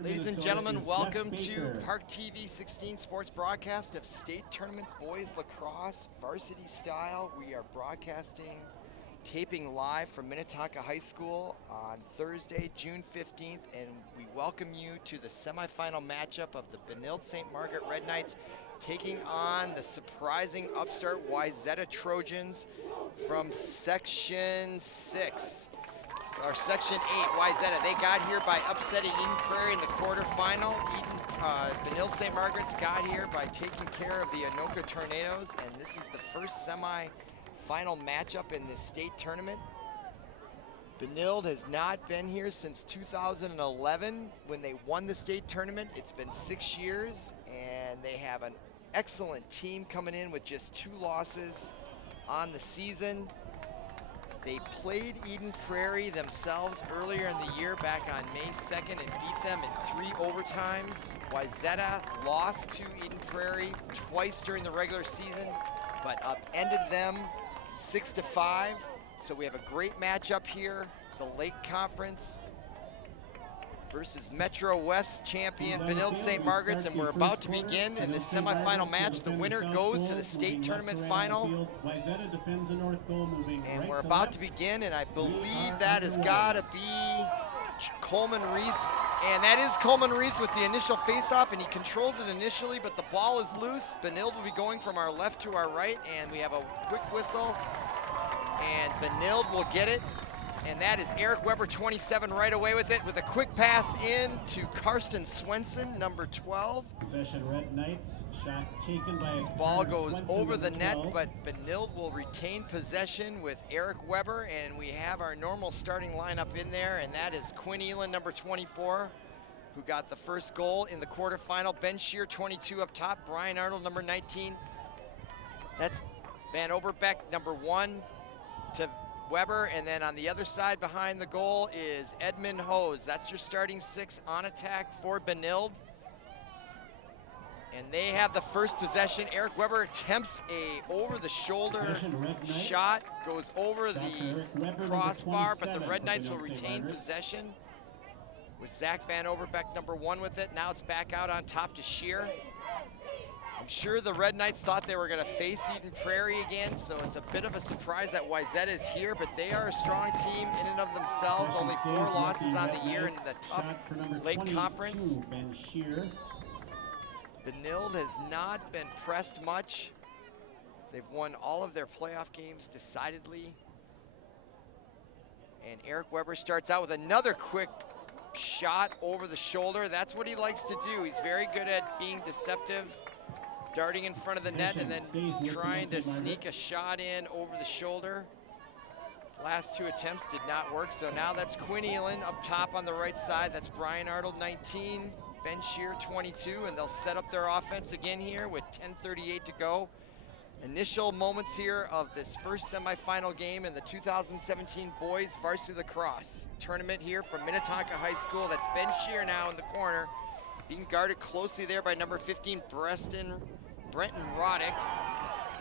Ladies and gentlemen, welcome to ParkTV 16 sports broadcast of state tournament boys lacrosse varsity style. We are broadcasting, taping live from Minnetonka High School on Thursday, June 15th, and we welcome you to the semifinal matchup of the Benilde St. Margaret Red Knights taking on the surprising upstart Wayzata Trojans from Section 6. Or Section 8, Wayzata. They got here by upsetting Eden Prairie in the quarterfinal. Benilde St. Margaret's got here by taking care of the Anoka Tornadoes, and this is the first semi-final matchup in this state tournament. Benilde has not been here since 2011 when they won the state tournament. It's been 6 years, and they have an excellent team coming in with just 2 losses on the season. They played Eden Prairie themselves earlier in the year back on May 2nd and beat them in 3 overtimes. Wayzata lost to Eden Prairie twice during the regular season, but upended them 6-5. So we have a great matchup here. The Lake Conference versus Metro West champion Benilde St. Margaret's, and we're about to begin in the semifinal match. The winner goes to the state tournament final. And we're about to begin, and I believe that has got to be Coleman Reese. And that is Coleman Reese with the initial face-off, and he controls it initially, but the ball is loose. Benilde will be going from our left to our right, and we have a quick whistle, and Benilde will get it. And that is Eric Weber, 27, right away with it, with a quick pass in to Karsten Swenson, number 12. Possession Red Knights, shot taken by This ball goes over the net, but Benilde will retain possession with Eric Weber, and we have our normal starting lineup in there, and that is Quinn Elin, number 24, who got the first goal in the quarterfinal. Ben Shear, 22 up top. Brian Arnold, number 19. That's Van Overbeck, number 1 to Weber, and then on the other side behind the goal is Edmund Hose. That's your starting 6 on attack for Benilde. And they have the first possession. Eric Weber attempts a over-the-shoulder shot, goes over the crossbar, but the Red Knights will retain possession with Zach Van Overbeck, number 1 with it. Now it's back out on top to Shear. I'm sure the Red Knights thought they were going to face Eden Prairie again, so it's a bit of a surprise that Wayzata is here, but they are a strong team in and of themselves. Only 4 losses on the year in the tough Lake Conference. Benilde has not been pressed much. They've won all of their playoff games decidedly. And Eric Weber starts out with another quick shot over the shoulder. That's what he likes to do. He's very good at being deceptive, darting in front of the net and then trying to sneak a shot in over the shoulder. Last 2 attempts did not work, so now that's Quinn Elin up top on the right side. That's Brian Arnold, 19, Ben Shear, 22, and they'll set up their offense again here with 10:38 to go. Initial moments here of this first semifinal game in the 2017 Boys Varsity Lacrosse Tournament here from Minnetonka High School. That's Ben Shear now in the corner, being guarded closely there by number 15, Brenton Roddick.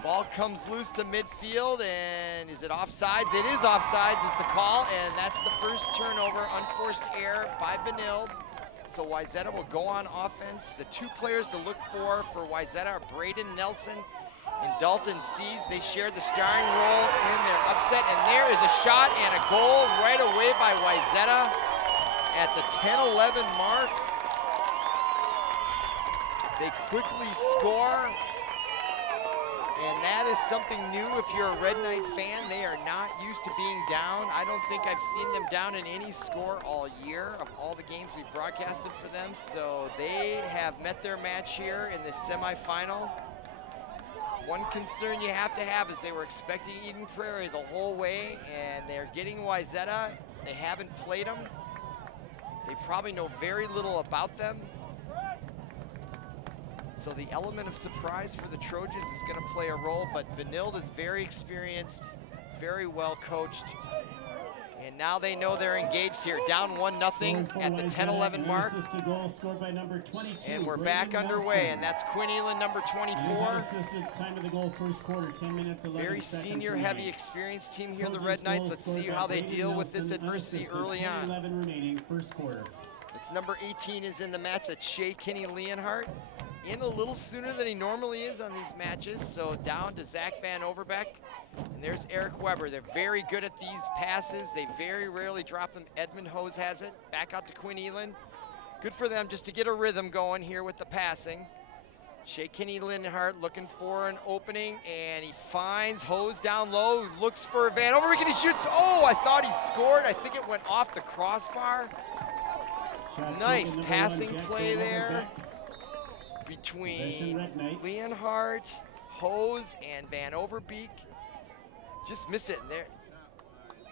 Ball comes loose to midfield, and is it offsides? It is offsides is the call, and that's the first turnover, unforced error by Benilde. So Wayzata will go on offense. The 2 players to look for Wayzata are Braden Nelson and Dalton Sees. They shared the starring role in their upset, and there is a shot and a goal right away by Wayzata at the 10-11 mark. They quickly score, and that is something new if you're a Red Knight fan. They are not used to being down. I don't think I've seen them down in any score all year of all the games we've broadcasted for them. So they have met their match here in the semifinal. One concern you have to have is they were expecting Eden Prairie the whole way, and they're getting Wayzata. They haven't played them. They probably know very little about them. So the element of surprise for the Trojans is going to play a role, but Benilde is very experienced, very well coached, and now they know they're engaged here. Down 1-0 at the 10-11 mark, and we're back underway, and that's Quinn Elin, number 24. Very senior, heavy, experienced team here, the Red Knights. Let's see how they deal with this adversity early on. Number 18 is in the match. That's Shea Kinney Leonhardt. In a little sooner than he normally is on these matches. So down to Zach Van Overbeck. And there's Eric Weber. They're very good at these passes. They very rarely drop them. Edmund Hose has it. Back out to Quinn Elin. Good for them just to get a rhythm going here with the passing. Shea Kinney Leonhardt looking for an opening, and he finds Hose down low, looks for Van Overbeek, and he shoots. Oh, I thought he scored. I think it went off the crossbar. Nice passing play there between Leonhardt, Hose, and Van Overbeek. Just missed it there.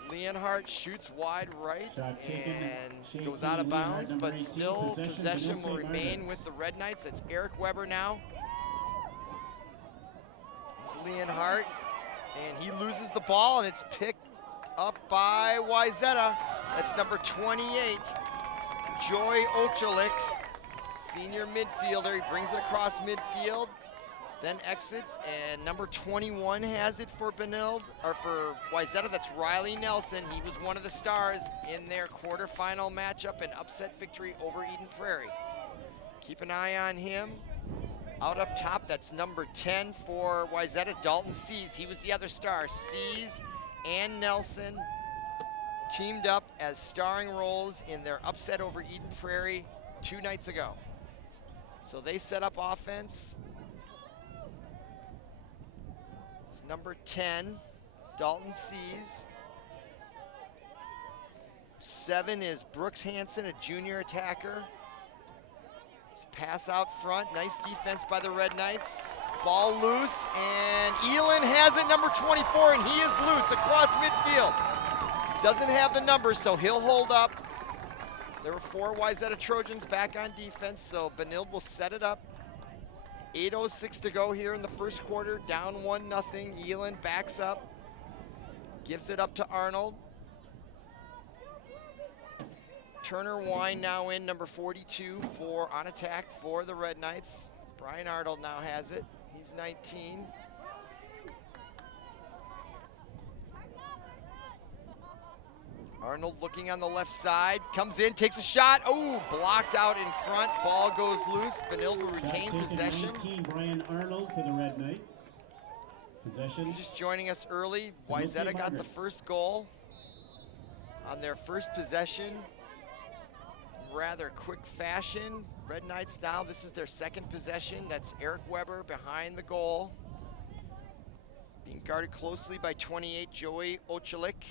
Leonhardt shoots wide right and goes out of bounds, but still possession will remain with the Red Knights. It's Eric Weber now. There's Leonhardt, and he loses the ball, and it's picked up by Wayzata. That's number 28, Joy Ochalik, senior midfielder. He brings it across midfield, then exits, and number 21 has it for Benilde, or for Wayzata. That's Riley Nelson. He was one of the stars in their quarterfinal matchup and upset victory over Eden Prairie. Keep an eye on him. Out up top, that's number 10 for Wayzata, Dalton Sees. He was the other star. Sees and Nelson teamed up as starring roles in their upset over Eden Prairie 2 nights ago. So they set up offense. Number 10, Dalton Sees. 7 is Brooks Hansen, a junior attacker. Pass out front, nice defense by the Red Knights. Ball loose, and Elin has it, number 24, and he is loose across midfield. Doesn't have the numbers, so he'll hold up. There were 4 Wayzata Trojans back on defense, so Benilde will set it up. 8:06 to go here in the first quarter, down 1-0. Elin backs up, gives it up to Arnold. Turner Wine now in, number 42 for on attack for the Red Knights. Brian Arnold now has it. He's 19. Arnold looking on the left side, comes in, takes a shot. Oh, blocked out in front. Ball goes loose. Benilde will retain possession. 19, Brian Arnold for the Red Knights. Possession. Just joining us early, Wayzata got the first goal on their first possession. Rather quick fashion. Red Knights now, this is their second possession. That's Eric Weber behind the goal. Being guarded closely by 28, Joey Ochalik.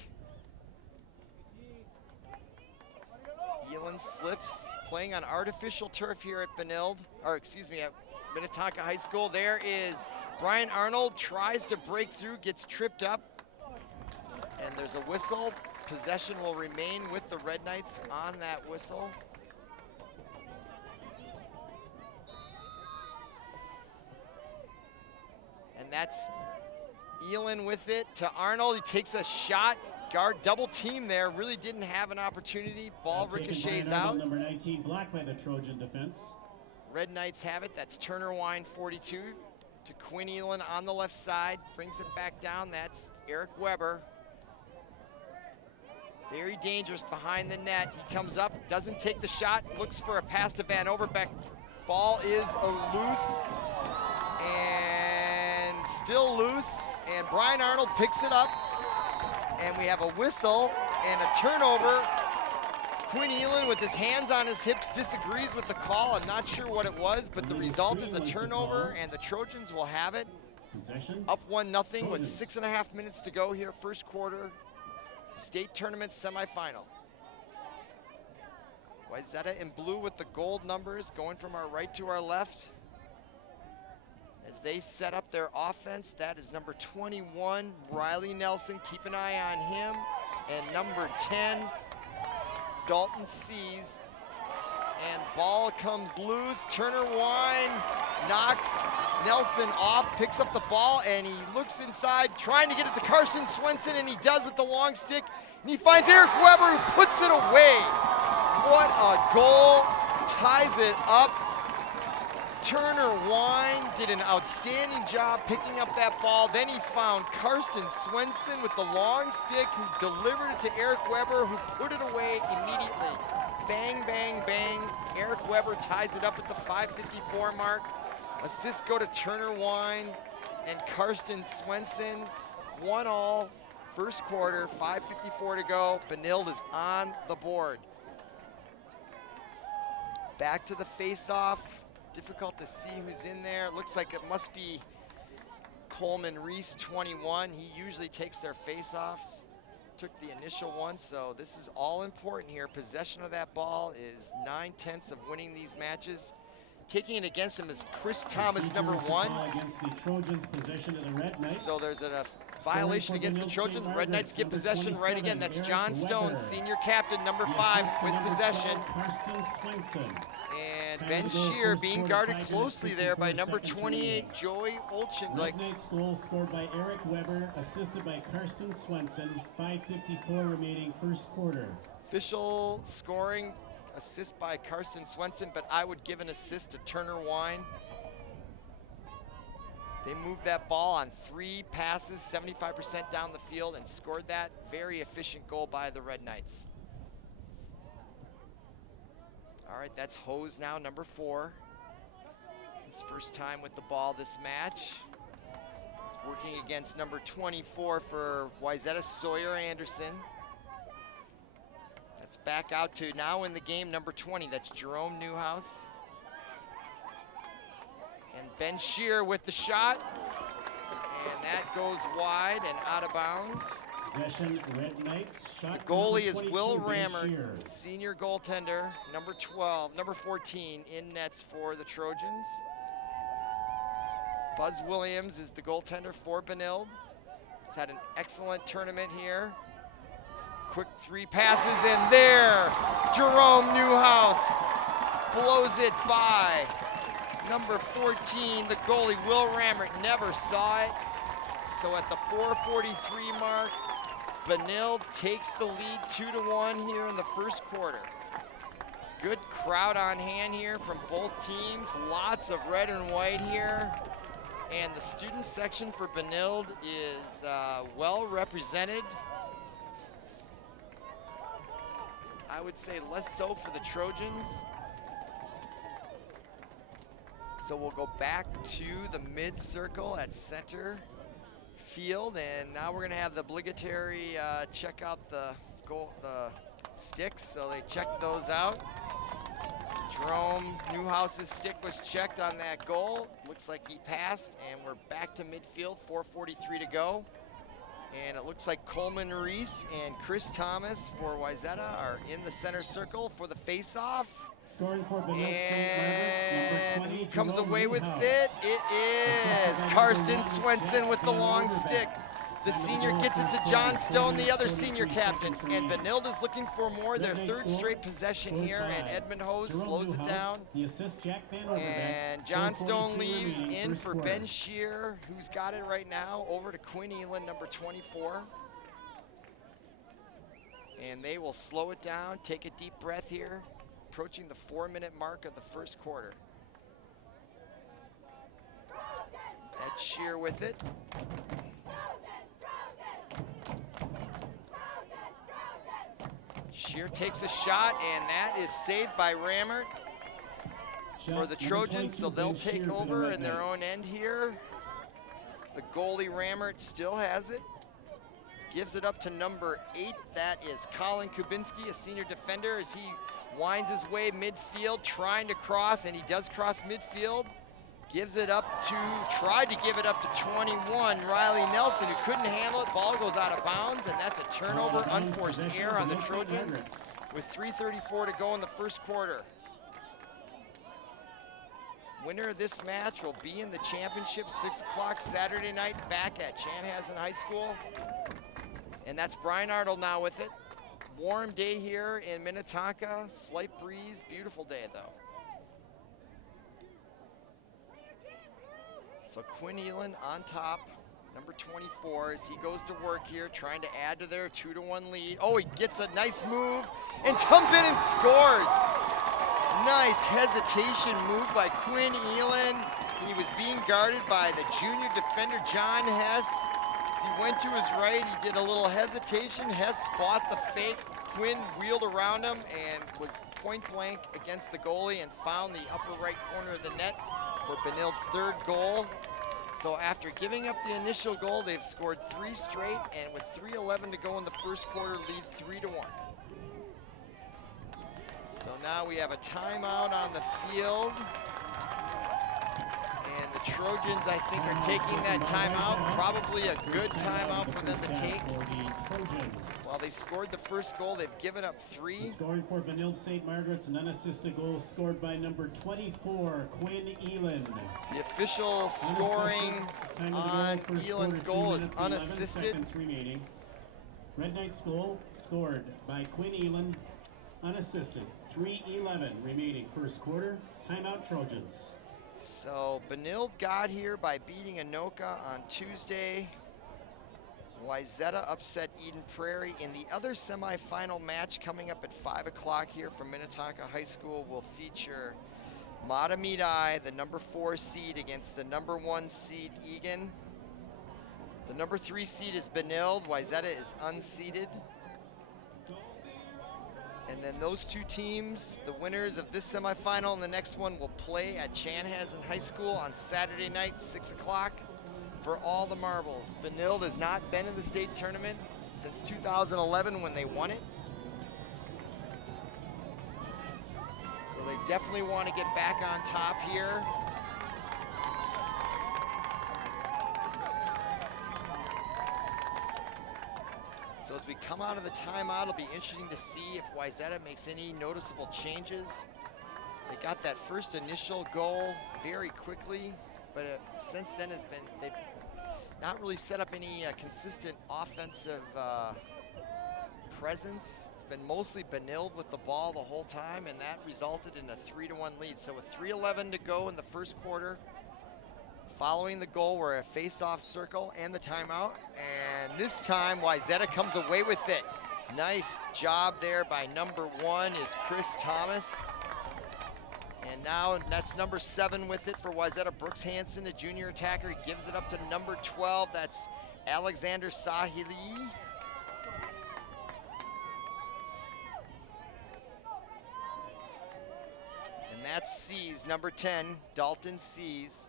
Elin slips, playing on artificial turf here at Benilde, or excuse me, at Minnetonka High School. There is Brian Arnold, tries to break through, gets tripped up, and there's a whistle. Possession will remain with the Red Knights on that whistle. And that's Elin with it to Arnold. He takes a shot. Guard double team there, really didn't have an opportunity. Ball ricochets out. Number 19, blocked by the Trojan defense. Red Knights have it. That's Turner Wine, 42, to Quinn Elin on the left side. Brings it back down. That's Eric Weber. Very dangerous behind the net. He comes up, doesn't take the shot, looks for a pass to Van Overbeek. Ball is loose and still loose. And Brian Arnold picks it up. And we have a whistle and a turnover. Quinn Elin with his hands on his hips disagrees with the call. I'm not sure what it was, but the result is a turnover, and the Trojans will have it. Up 1-0 with 6.5 minutes to go here, first quarter, state tournament semifinal. Wayzata in blue with the gold numbers going from our right to our left. As they set up their offense, that is number 21, Riley Nelson. Keep an eye on him. And number 10, Dalton Sees. And ball comes loose. Turner Wine knocks Nelson off, picks up the ball, and he looks inside, trying to get it to Carson Swenson, and he does with the long stick. And he finds Eric Weber, who puts it away. What a goal. Ties it up. Turner Wine did an outstanding job picking up that ball. Then he found Karsten Swenson with the long stick, who delivered it to Eric Weber, who put it away immediately. Bang, bang, bang. Eric Weber ties it up at the 5:54 mark. Assists go to Turner Wine and Karsten Swenson. 1-all, first quarter, 5:54 to go. Benilde is on the board. Back to the face-off. Difficult to see who's in there. It looks like it must be Coleman Reese, 21. He usually takes their face-offs. Took the initial one, so this is all important here. Possession of that ball is 9/10 of winning these matches. Taking it against him is Chris Thomas, number 1. Against the Trojans, possession of the Red Knights. So there's a violation against the Trojans. Red Knights get possession right again. That's John Stone, senior captain, number 5, with possession. Karsten Swenson. And Ben Shear being guarded closely there by number 28, Joey Olchen. Red Knights goal scored by Eric Weber, assisted by Karsten Swenson. 5:54 remaining, first quarter. Official scoring, assist by Karsten Swenson, but I would give an assist to Turner Wine. They moved that ball on 3 passes, 75% down the field, and scored that. Very efficient goal by the Red Knights. All right, that's Hose now, number 4. His first time with the ball this match. He's working against number 24 for Wayzata, Sawyer Anderson. That's back out to now in the game, number 20. That's Jerome Newhouse. And Ben Shear with the shot. And that goes wide and out of bounds. Possession, Red Knights. Shot The goalie is number Will 22, Ben Rammert, Shear. senior goaltender, number 14 in nets for the Trojans. Buzz Williams is the goaltender for Benilde. He's had an excellent tournament here. Quick 3 passes, and there, Jerome Newhouse blows it by. Number 14, the goalie, Will Rammert, never saw it. So at the 4:43 mark, Benilde takes the lead 2-1 here in the first quarter. Good crowd on hand here from both teams. Lots of red and white here. And the student section for Benilde is well represented. I would say less so for the Trojans. So we'll go back to the mid-circle at center field, and now we're gonna have the obligatory check out the sticks. So they checked those out. Jerome Newhouse's stick was checked on that goal. Looks like he passed, and we're back to midfield, 4:43 to go. And it looks like Coleman Reese and Chris Thomas for Wayzata are in the center circle for the face-off. Scoring for Benilde, And number 20, who comes Jerome away with Newhouse. it? It is Karsten Swenson with the long stick. The senior gets it to John Stone, the other senior captain. And Benilde is looking for more, their 3rd straight possession here, and Edmund Hose slows it down. The assist, Jack Van Overbeck. And John Stone 4:42 leaves remaining, in first for quarter. Ben Shear, who's got it right now, over to Quinn Elan, number 24. And they will slow it down, take a deep breath here, approaching the 4-minute mark of the first quarter. That's Shear with it. Shear takes a shot, and that is saved by Rammert for the Trojans, so they'll take over in their own end here. The goalie, Rammert, still has it. Gives it up to number 8. That is Colin Kubinski, a senior defender, as he winds his way midfield, trying to cross, and he does cross midfield. Gives it up to, tried to give it up to 21, Riley Nelson, who couldn't handle it. Ball goes out of bounds, and that's a turnover, unforced error on the Trojans with 3:34 to go in the first quarter. Winner of this match will be in the championship, 6 o'clock Saturday night, back at Chanhassen High School. And that's Brian Arnold now with it. Warm day here in Minnetonka, slight breeze, beautiful day though. So Quinn Elan on top, number 24, as he goes to work here, trying to add to their 2-1 lead. Oh, he gets a nice move and comes in and scores. Nice hesitation move by Quinn Elin. He was being guarded by the junior defender, John Hess. As he went to his right, he did a little hesitation. Hess bought the fake. Quinn wheeled around him and was point blank against the goalie and found the upper right corner of the net for Benilde's third goal. So after giving up the initial goal, they've scored 3 straight, and with 3:11 to go in the first quarter, lead 3-1. So now we have a timeout on the field. And the Trojans, I think, are taking that timeout. Probably a good timeout for them to take. While they scored the first goal, they've given up 3. Scoring for Benilde St. Margaret's, an unassisted goal scored by number 24, Quinn Elin. The official scoring on Elin's goal is unassisted. Remaining. Red Knights goal scored by Quinn Elin, unassisted. 3:11 remaining first quarter. Timeout Trojans. So Benilde got here by beating Anoka on Tuesday. Wayzata upset Eden Prairie. In the other semifinal match coming up at 5 o'clock here from Minnetonka High School will feature Matamidi, the number 4 seed, against the number 1 seed Egan. The number 3 seed is Benilde. Wayzata is unseeded. And then those two teams, the winners of this semifinal and the next one, will play at Chanhassen High School on Saturday night, 6 o'clock, for all the marbles. Benilde has not been in the state tournament since 2011 when they won it. So they definitely want to get back on top here. So as we come out of the timeout, it'll be interesting to see if Wayzata makes any noticeable changes. They got that first initial goal very quickly, but since then they've not really set up any consistent offensive presence. It's been mostly Benilde with the ball the whole time, and that resulted in a 3-1 lead. So with 3:11 to go in the first quarter, following the goal, we're a face-off circle and the timeout. And this time, Wayzata comes away with it. Nice job there by number 1 is Chris Thomas. And now that's number 7 with it for Wayzata. Brooks Hansen, the junior attacker, he gives it up to number 12. That's Alexander Sahili. And that's Seas, number 10, Dalton Seas.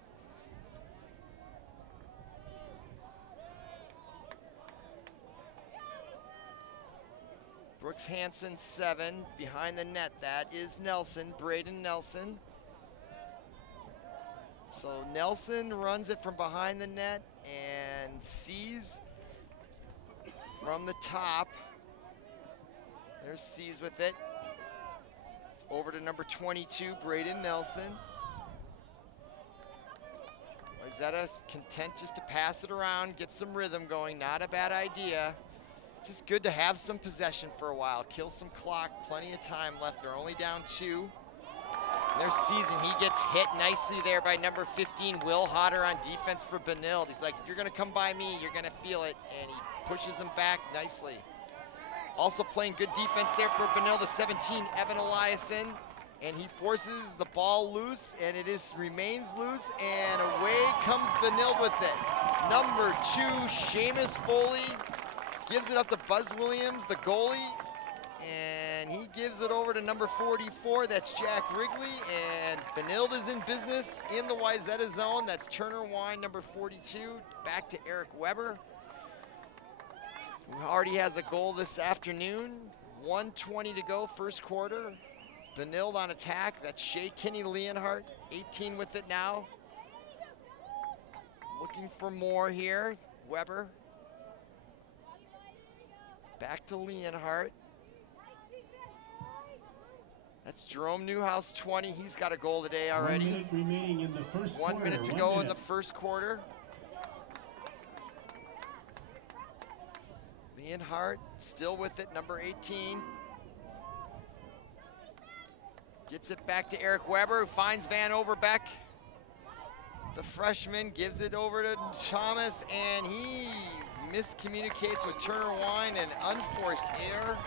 Brooks Hansen, 7. Behind the net, that is Nelson, Braden Nelson. So Nelson runs it from behind the net and sees from the top. There's Seas with it. It's over to number 22, Braden Nelson. Wayzata content just to pass it around, get some rhythm going. Not a bad idea. Just good to have some possession for a while. Kill some clock, plenty of time left. They're only down 2. And there's Season. He gets hit nicely there by number 15, Will Hodder, on defense for Benilde. He's like, if you're gonna come by me, you're gonna feel it. And he pushes him back nicely. Also playing good defense there for Benilde, the 17, Evan Eliason. And he forces the ball loose, and it remains loose, and away comes Benilde with it. Number 2, Seamus Foley, gives it up to Buzz Williams, the goalie, and he gives it over to number 44, that's Jack Wrigley, and Benilde is in business in the Wayzata zone. That's Turner Wine, number 42, back to Eric Weber, who already has a goal this afternoon. 1:20 to go, first quarter. Benilde on attack, that's Shea Kinney Leonhardt, 18 with it now. Looking for more here, Weber. Back to Leonhardt. That's Jerome Newhouse, 20. He's got a goal today already. 1 minute remaining in the first quarter. 1 minute to go in the first quarter. Leonhardt still with it, number 18. Gets it back to Eric Weber, who finds Van Overbeck. The freshman gives it over to Thomas, and he miscommunicates with Turner Wine and unforced error.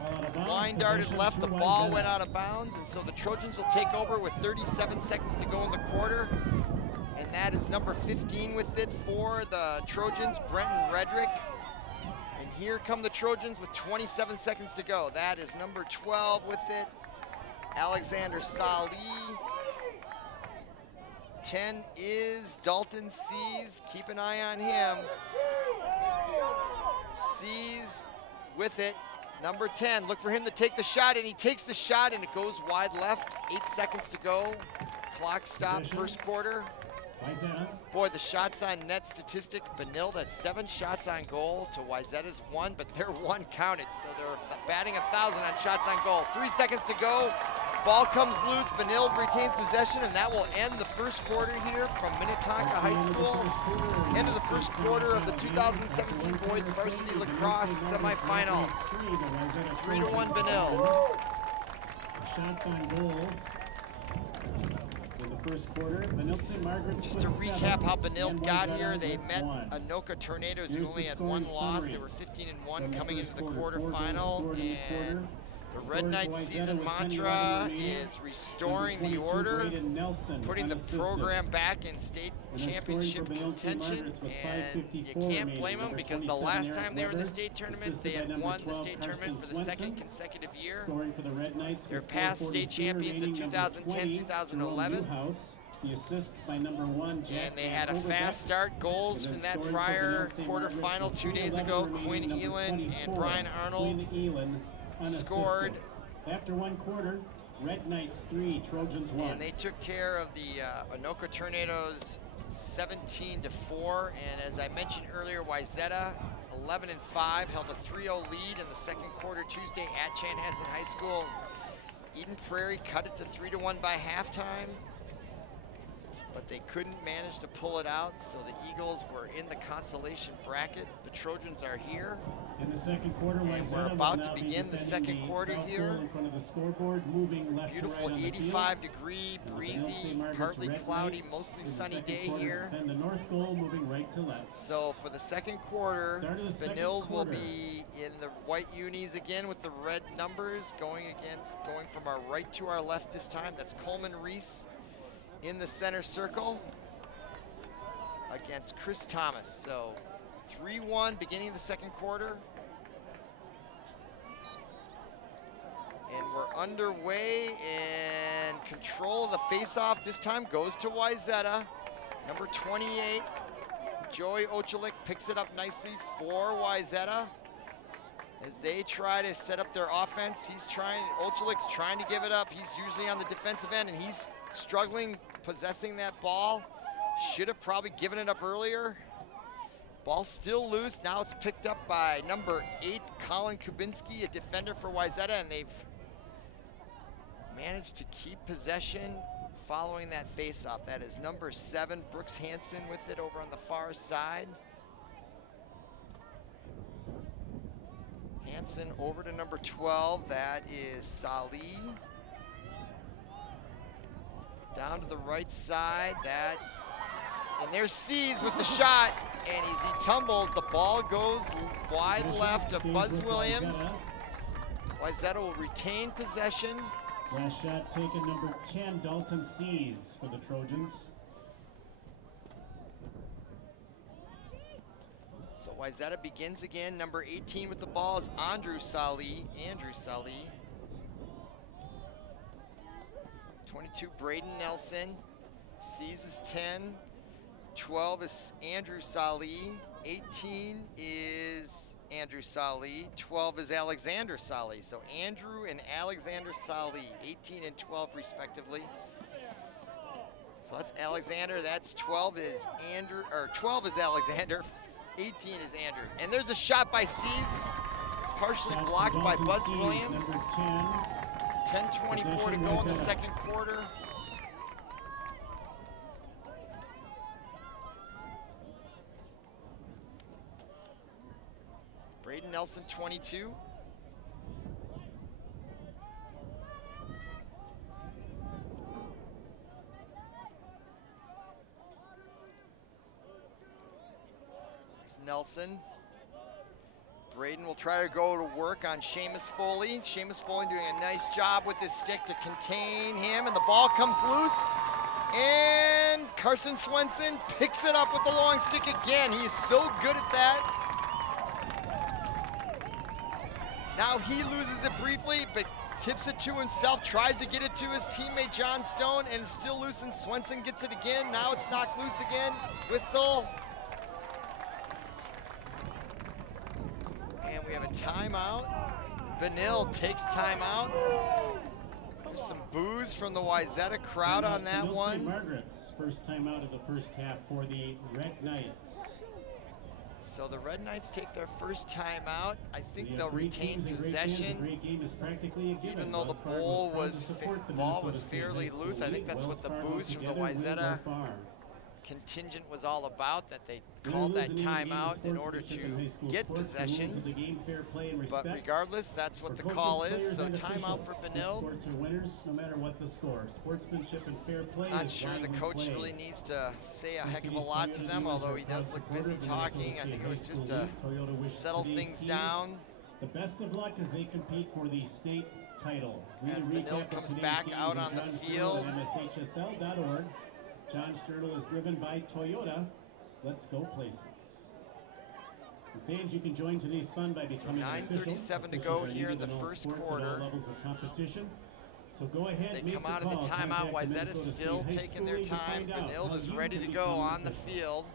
Ball out of bounds, Wine darted possession left, to the ball Wayzata. went out of bounds, and so the Trojans will take over with 37 seconds to go in the quarter. And that is number 15 with it for the Trojans, Brenton Redrick. And here come the Trojans with 27 seconds to go. That is number 12 with it, Alexander Sali. 10 is Dalton Sees. Keep an eye on him. Sees with it. Number 10, look for him to take the shot, and he takes the shot, and it goes wide left. 8 seconds to go. Clock stop, first quarter. Wayzata. Boy, the shots on net statistic, Benilde has 7 shots on goal to Wayzata's 1, but their 1 counted, so they're batting 1,000 on shots on goal. 3 seconds to go. Ball comes loose, Benilde retains possession, and that will end the first quarter here from Minnetonka High School. End of the first quarter of the 2017 Boys Varsity Lacrosse semifinal. 3-1 Benilde. Shots on goal in the first quarter. Benilde, Margaret. Just to recap how Benilde got here, they met Anoka Tornadoes, who only had 1 loss. They were 15-1 coming into the quarterfinal, and the Red Knights season mantra is restoring the order, putting the program back in state championship contention, and you can't blame them because the last time they were in the state tournament, they had won the state tournament for the 2nd consecutive year. They're past state champions in 2010, 2011. The assist by number 1, Jack. And they had a fast start. Goals from that prior quarterfinal 2 days ago. Quinn Elin and Brian Arnold scored. After 1 quarter, Red Knights 3, Trojans 1. And they took care of the Anoka Tornadoes 17-4. And as I mentioned earlier, Wayzata 11-5 held a 3-0 lead in the second quarter Tuesday at Chanhassen High School. Eden Prairie cut it to 3-1 by halftime, but they couldn't manage to pull it out, so the Eagles were in the consolation bracket. The Trojans are here. In the second quarter, and we're about to begin the second quarter here. In front of the scoreboard, moving left beautiful to right 85-degree, breezy, partly cloudy, mostly sunny day here. And the north goal moving right to left. So for the second quarter, Benilde will be in the white unis again with the red numbers, going from our right to our left this time. That's Coleman Reese in the center circle against Chris Thomas. So 3-1 beginning of the second quarter. And we're underway, and control of the faceoff this time goes to Wayzata. Number 28, Joey Ochalik picks it up nicely for Wayzata. As they try to set up their offense, Ochalik's trying to give it up. He's usually on the defensive end, and he's struggling possessing that ball. Should have probably given it up earlier. Ball still loose. Now it's picked up by number 8, Colin Kubinski, a defender for Wayzata, and they've managed to keep possession following that faceoff. That is number 7, Brooks Hansen, with it over on the far side. Hansen over to number 12, that is Salih. Down to the right side, and there's Seas with the shot, and as he tumbles, the ball goes wide left of Buzz Williams. Wayzata will retain possession. Last shot taken, number 10, Dalton Seas for the Trojans. So Wayzata begins again. Number 18 with the ball is Andrew Salih. 22, Braden Nelson. Seas is 10. 12 is Andrew Salih. 18 is Andrew Salih. 12 is Alexander Salih. So Andrew and Alexander Salih, 18 and 12 respectively. So that's Alexander. That's 12 is Andrew, or 12 is Alexander. 18 is Andrew. And there's a shot by Seas, partially blocked by Buzz Williams. 10:24 to go in the second quarter. Braden Nelson, 22. There's Nelson. Braden will try to go to work on Seamus Foley. Seamus Foley doing a nice job with his stick to contain him, and the ball comes loose. And Carson Swenson picks it up with the long stick again. He is so good at that. Now he loses it briefly, but tips it to himself, tries to get it to his teammate John Stone, and it's still loose, and Swenson gets it again. Now it's knocked loose again. Whistle. And we have a timeout. Benilde takes timeout. There's some boos from the Wayzata crowd on that one. Margaret's first timeout of the first half for the Red Knights. So the Red Knights take their first timeout. I think they'll retain possession, even though the ball was fairly loose. I think that's what the boos from the Wayzata contingent was all about, that they called that timeout in order to get possession. But regardless, that's what the call is. So timeout for Benilde. Not sure the coach really needs to say a heck of a lot to them, although he does look busy talking. I think it was just to settle things down. The best of luck as they compete for the state title. As Benilde comes back out on the field. MSHSL.org. John's Journal is driven by Toyota. Let's go places. And fans, you can join today's fun by becoming an official. 9:37 to go here in the first quarter. Levels of competition. So go ahead. They come out of the timeout. Wayzata's still taking their time. Benilde is ready to go on the field.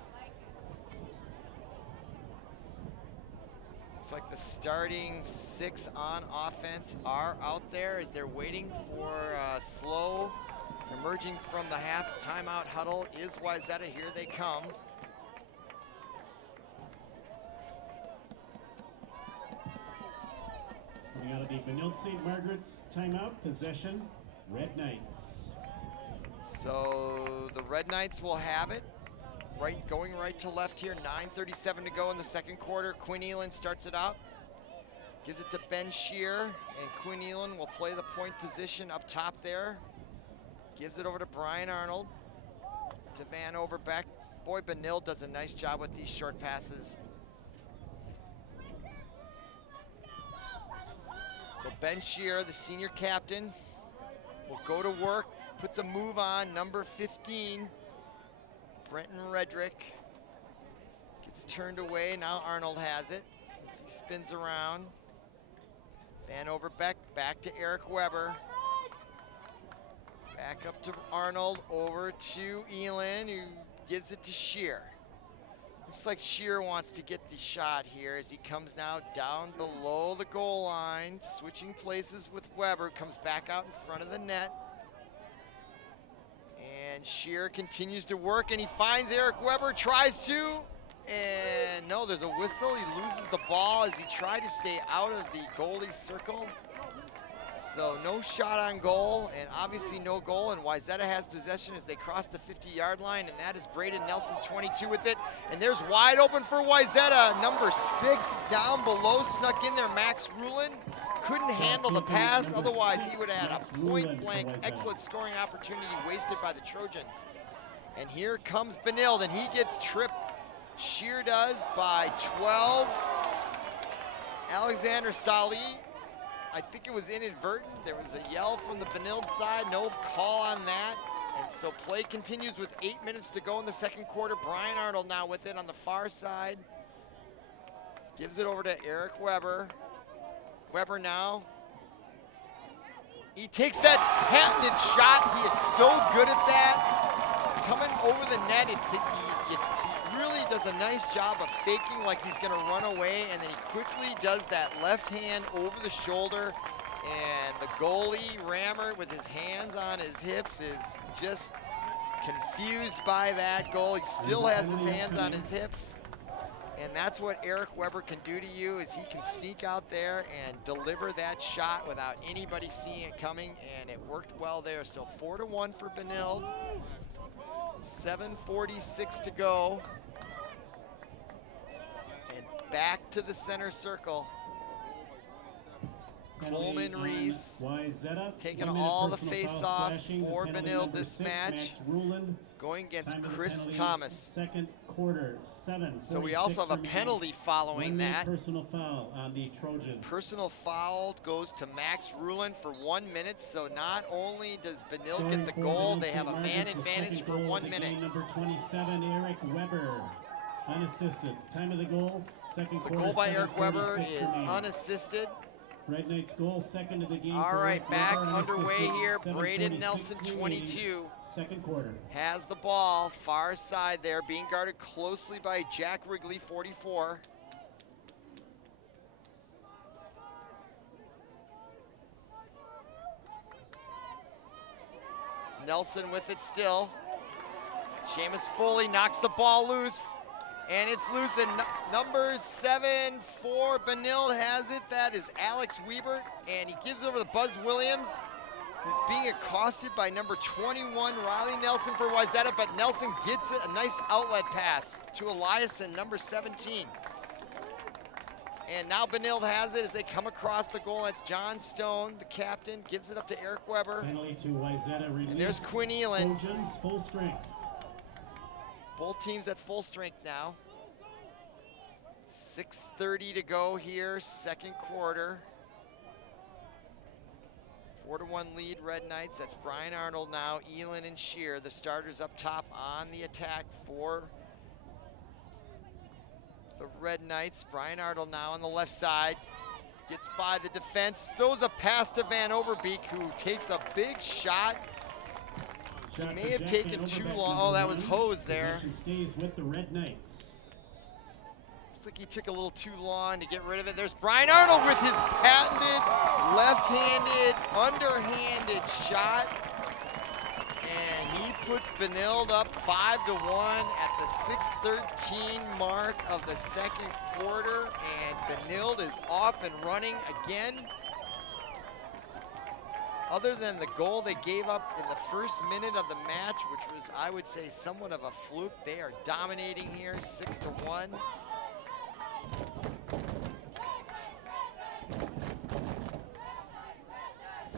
Looks like the starting 6 on offense are out there as they're waiting for slow. Emerging from the half timeout huddle is Wayzata. Here they come. Coming out of the Benilde St. Margaret's timeout, possession, Red Knights. So the Red Knights will have it. Going right to left here. 9:37 to go in the second quarter. Quinn Elan starts it out. Gives it to Ben Shear, and Quinn Elan will play the point position up top there. Gives it over to Brian Arnold, to Van Overbeck. Boy, Benilde does a nice job with these short passes. So Ben Shear, the senior captain, will go to work, puts a move on, number 15, Brenton Redrick. Gets turned away, now Arnold has it as he spins around. Van Overbeck, back to Eric Weber. Back up to Arnold, over to Elan, who gives it to Shear. Looks like Shear wants to get the shot here as he comes now down below the goal line, switching places with Weber, comes back out in front of the net. And Shear continues to work, and he finds Eric Weber, tries to, and no, there's a whistle. He loses the ball as he tried to stay out of the goalie's circle. So no shot on goal, and obviously no goal, and Wayzata has possession as they cross the 50-yard line, and that is Braden Nelson, 22 with it. And there's wide open for Wayzata, number 6 down below, snuck in there, Max Rulin. Couldn't handle the pass, otherwise he would have had a point-blank, excellent scoring opportunity wasted by the Trojans. And here comes Benilde, and he gets tripped. Shear does by 12. Alexander Sali, I think it was inadvertent. There was a yell from the Benilde side, no call on that. And so play continues with 8 minutes to go in the second quarter. Brian Arnold now with it on the far side. Gives it over to Eric Weber. Weber now. He takes that patented shot. He is so good at that. Coming over the net, he really does a nice job of faking like he's gonna run away, and then he quickly does that left hand over the shoulder, and the goalie, Rammer, with his hands on his hips, is just confused by that goal. He still has his hands on his hips, and that's what Eric Weber can do to you, is he can sneak out there and deliver that shot without anybody seeing it coming, and it worked well there. So 4-1 for Benilde. 7:46 to go. And back to the center circle. Coleman Reese taking all the face-offs for Benilde this match, going against Chris Thomas. Second quarter, 7. So we also have a penalty following that. Personal foul on the Trojans. Personal foul goes to Max Rulin for 1 minute. So not only does Benilde get the goal, they have a man advantage for 1 minute. Number 27, Eric Weber, unassisted. Time of the goal, second quarter. The goal by Eric Weber is unassisted. Red Knights goal, second of the game. All right, back underway here. Braden Nelson, 22. Second quarter. Has the ball, far side there, being guarded closely by Jack Wrigley, 44. It's Nelson with it still. Seamus Foley knocks the ball loose. And it's loose, and number 7 for Benilde has it. That is Alex Wiebert, and he gives over to Buzz Williams, who's being accosted by number 21, Riley Nelson for Wayzata, but Nelson gets it, a nice outlet pass to Eliason, number 17. And now Benilde has it as they come across the goal. That's John Stone, the captain, gives it up to Eric Weber. Penalty to Wayzata, and there's Quinn Elin. Trojans, full strength. Both teams at full strength now. 6:30 to go here, second quarter. 4-1 lead, Red Knights. That's Brian Arnold now, Elin and Shear, the starters up top on the attack for the Red Knights. Brian Arnold now on the left side. Gets by the defense, throws a pass to Van Overbeek, who takes a big shot. He may have taken too long. Oh, that was Hose there. Stays with the Red Knights. Looks like he took a little too long to get rid of it. There's Brian Arnold with his patented left-handed, underhanded shot. And he puts Benilde up 5-1 at the 6:13 mark of the second quarter. And Benilde is off and running again. Other than the goal they gave up in the first minute of the match, which was, I would say, somewhat of a fluke, they are dominating here, 6-1.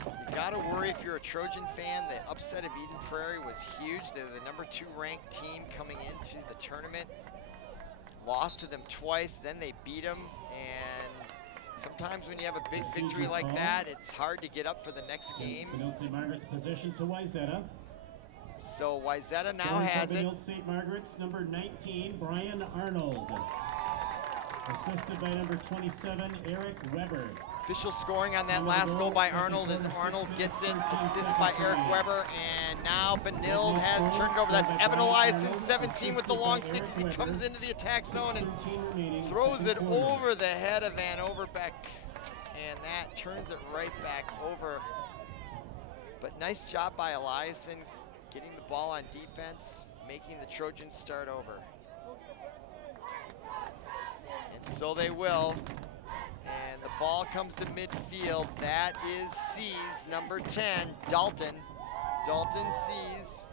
You gotta worry if you're a Trojan fan. The upset of Eden Prairie was huge. They're the number 2 ranked team coming into the tournament. Lost to them twice, then they beat them, and sometimes when you have a big victory like that, it's hard to get up for the next game. Benilde St. Margaret's possession to Wayzata. So Wayzata now has it. Benilde St. Margaret's number 19, Brian Arnold. Assisted by number 27, Eric Weber. Official scoring on that last goal by Arnold as Arnold gets it, assist by Eric Weber, and now Benilde has turned it over. That's Evan Eliason, 17 with the long stick as he comes into the attack zone and throws it over the head of Van Overbeek, and that turns it right back over. But nice job by Eliason getting the ball on defense, making the Trojans start over. And so they will. And the ball comes to midfield. That is C's number 10, Dalton. Dalton C's.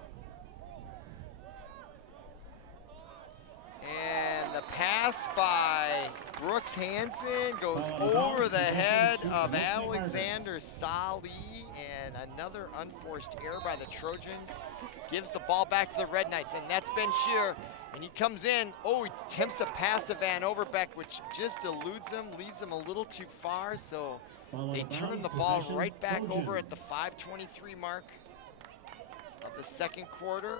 And the pass by Brooks Hansen goes over the head of Alexander Sali, and another unforced error by the Trojans. Gives the ball back to the Red Knights, and that's Ben Shear. And he comes in, he attempts a pass to Van Overbeek, which just eludes him, leads him a little too far, so they turn the ball right back over at the 5:23 mark of the second quarter.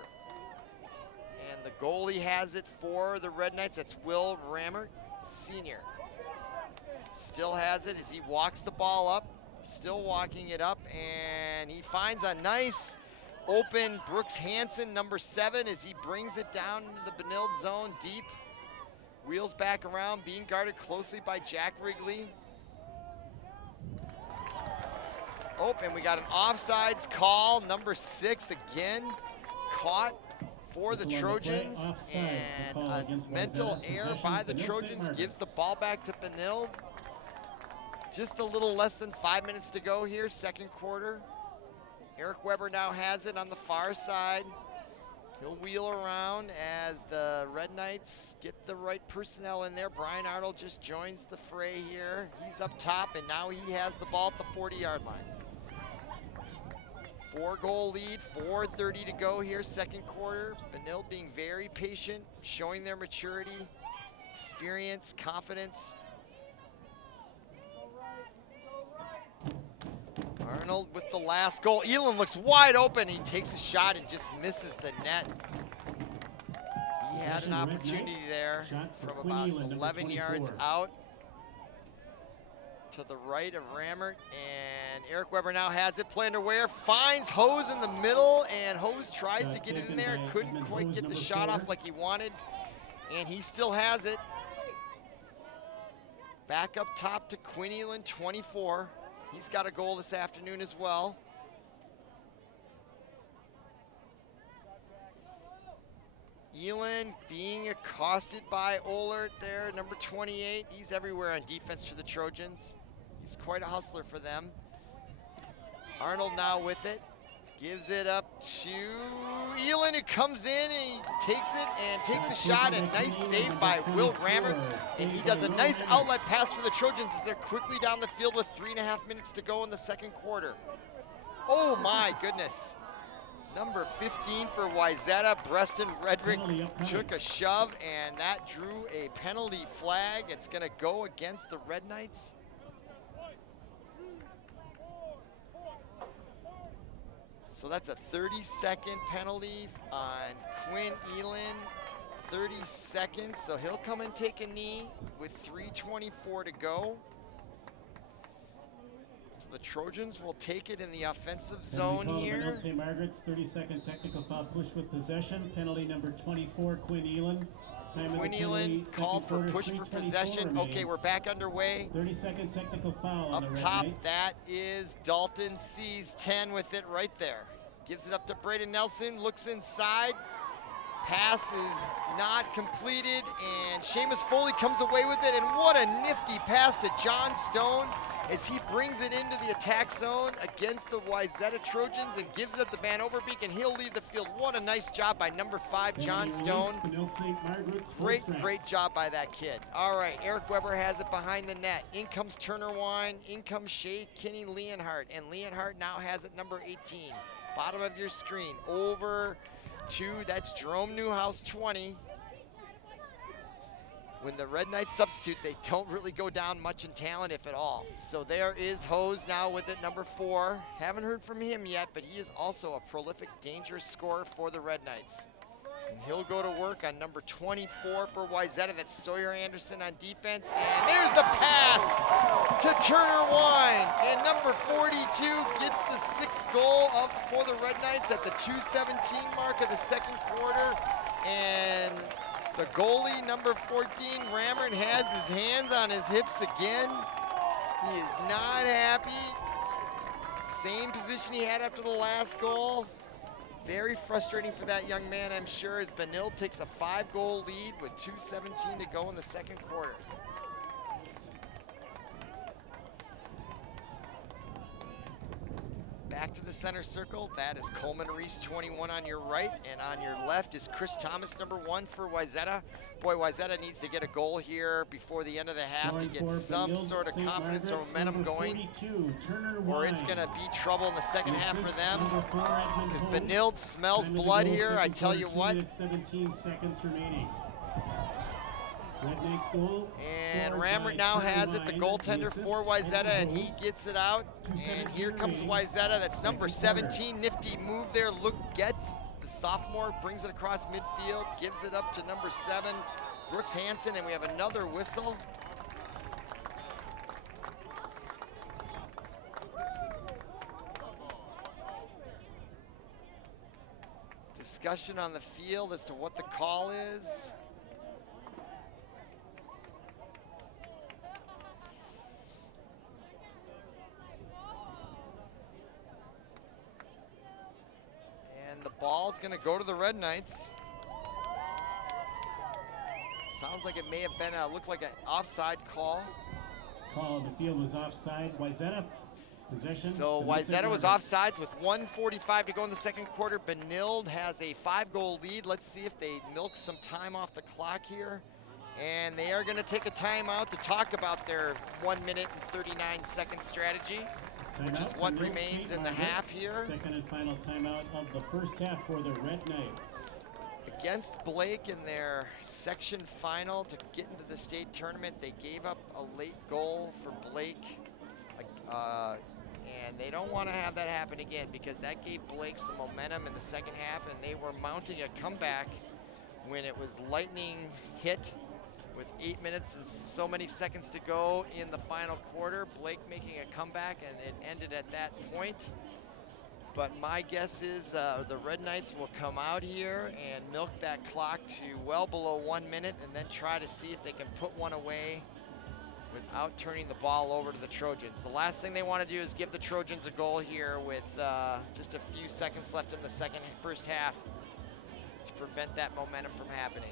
And the goalie has it for the Red Knights, that's Will Rammert, senior. Still has it as he walks the ball up, still walking it up, and he finds a nice open Brooks Hansen, number 7, as he brings it down into the Benilde zone deep. Wheels back around, being guarded closely by Jack Wrigley. And we got an offsides call, number 6 again, caught for the Trojans, and a mental error by the Trojans gives the ball back to Benilde. Just a little less than 5 minutes to go here, second quarter. Eric Weber now has it on the far side. He'll wheel around as the Red Knights get the right personnel in there. Brian Arnold just joins the fray here. He's up top, and now he has the ball at the 40-yard line. 4-goal lead, 4:30 to go here, second quarter. Benilde being very patient, showing their maturity, experience, confidence. Arnold with the last goal. Elam looks wide open. He takes a shot and just misses the net. He had an opportunity there from about 11 yards out to the right of Rammert, and Eric Weber now has it, play underway, finds Hose in the middle, and Hose tries to get it in there, couldn't quite get the shot off like he wanted, and he still has it. Back up top to Quinn Elam, 24. He's got a goal this afternoon as well. Elam being accosted by Ohlert there, number 28. He's everywhere on defense for the Trojans. He's quite a hustler for them. Arnold now with it. Gives it up to Elam, who comes in and he takes it and takes a shot, and nice save by Will Rammert. And he does a nice outlet pass for the Trojans as they're quickly down the field with 3.5 minutes to go in the second quarter. Oh my goodness. Number 15 for Wayzata, Breston Redrick took a shove, and that drew a penalty flag. It's gonna go against the Red Knights. So that's a 30-second penalty on Quinn Elam, 30 seconds. So he'll come and take a knee with 3:24 to go. So the Trojans will take it in the offensive zone here. Benilde St. Margaret's 30-second technical foul, push with possession. Penalty number 24, Quinn Elam. Quinn Elam called for push for possession. Okay, we're back underway. 30-second technical foul on the Up Red top, Knights. that is Dalton sees 10 with it right there. Gives it up to Braden Nelson, looks inside. Pass is not completed, and Seamus Foley comes away with it, and what a nifty pass to John Stone as he brings it into the attack zone against the Wayzata Trojans and gives it up to Van Overbeek, and he'll leave the field. What a nice job by number 5, John Stone. Great job by that kid. All right, Eric Weber has it behind the net. In comes Turner Wine, in comes Shea Kinney Leonhardt, and Leonhardt now has it number 18. Bottom of your screen, over to, that's Jerome Newhouse, 20. When the Red Knights substitute, they don't really go down much in talent, if at all. So there is Hose now with it, number 4. Haven't heard from him yet, but he is also a prolific, dangerous scorer for the Red Knights. And he'll go to work on number 24 for Wayzata. That's Sawyer Anderson on defense. And there's the pass to Turner Wine. And number 42 gets the 6th goal for the Red Knights at the 2:17 mark of the second quarter. And the goalie, number 14, Rammert, has his hands on his hips again. He is not happy. Same position he had after the last goal. Very frustrating for that young man, I'm sure, as Benilde takes a 5-goal lead with 2:17 to go in the second quarter. Back to the center circle, that is Coleman Reese, 21 on your right, and on your left is Chris Thomas, number 1 for Wayzata. Boy, Wayzata needs to get a goal here before the end of the half to get some sort of confidence or momentum going, or it's going to be trouble in the second half for them, because Benilde smells blood here, I tell you what. 17 seconds remaining. And Rammert now has it, the goaltender for Wayzata, and he gets it out. And here comes Wayzata, that's number 17, nifty move there, gets the sophomore, brings it across midfield, gives it up to number 7, Brooks Hansen, and we have another whistle. Discussion on the field as to what the call is. The ball's going to go to the Red Knights. Sounds like it may have been looked like an offside call. Call on the field was offside. Wayzata possession. So Wayzata was offsides with 1:45 to go in the second quarter. Benilde has a 5-goal lead. Let's see if they milk some time off the clock here. And they are going to take a timeout to talk about their 1 minute and 39 second strategy. which is Timeout what for remains St. in the half Margaret's. here. Second and final timeout of the first half for the Red Knights. Against Blake in their section final to get into the state tournament, they gave up a late goal for Blake. And they don't want to have that happen again, because that gave Blake some momentum in the second half, and they were mounting a comeback when it was lightning hit with 8 minutes and so many seconds to go in the final quarter. Blake making a comeback, and it ended at that point. But my guess is the Red Knights will come out here and milk that clock to well below 1 minute, and then try to see if they can put one away without turning the ball over to the Trojans. The last thing they want to do is give the Trojans a goal here with just a few seconds left in the first half to prevent that momentum from happening.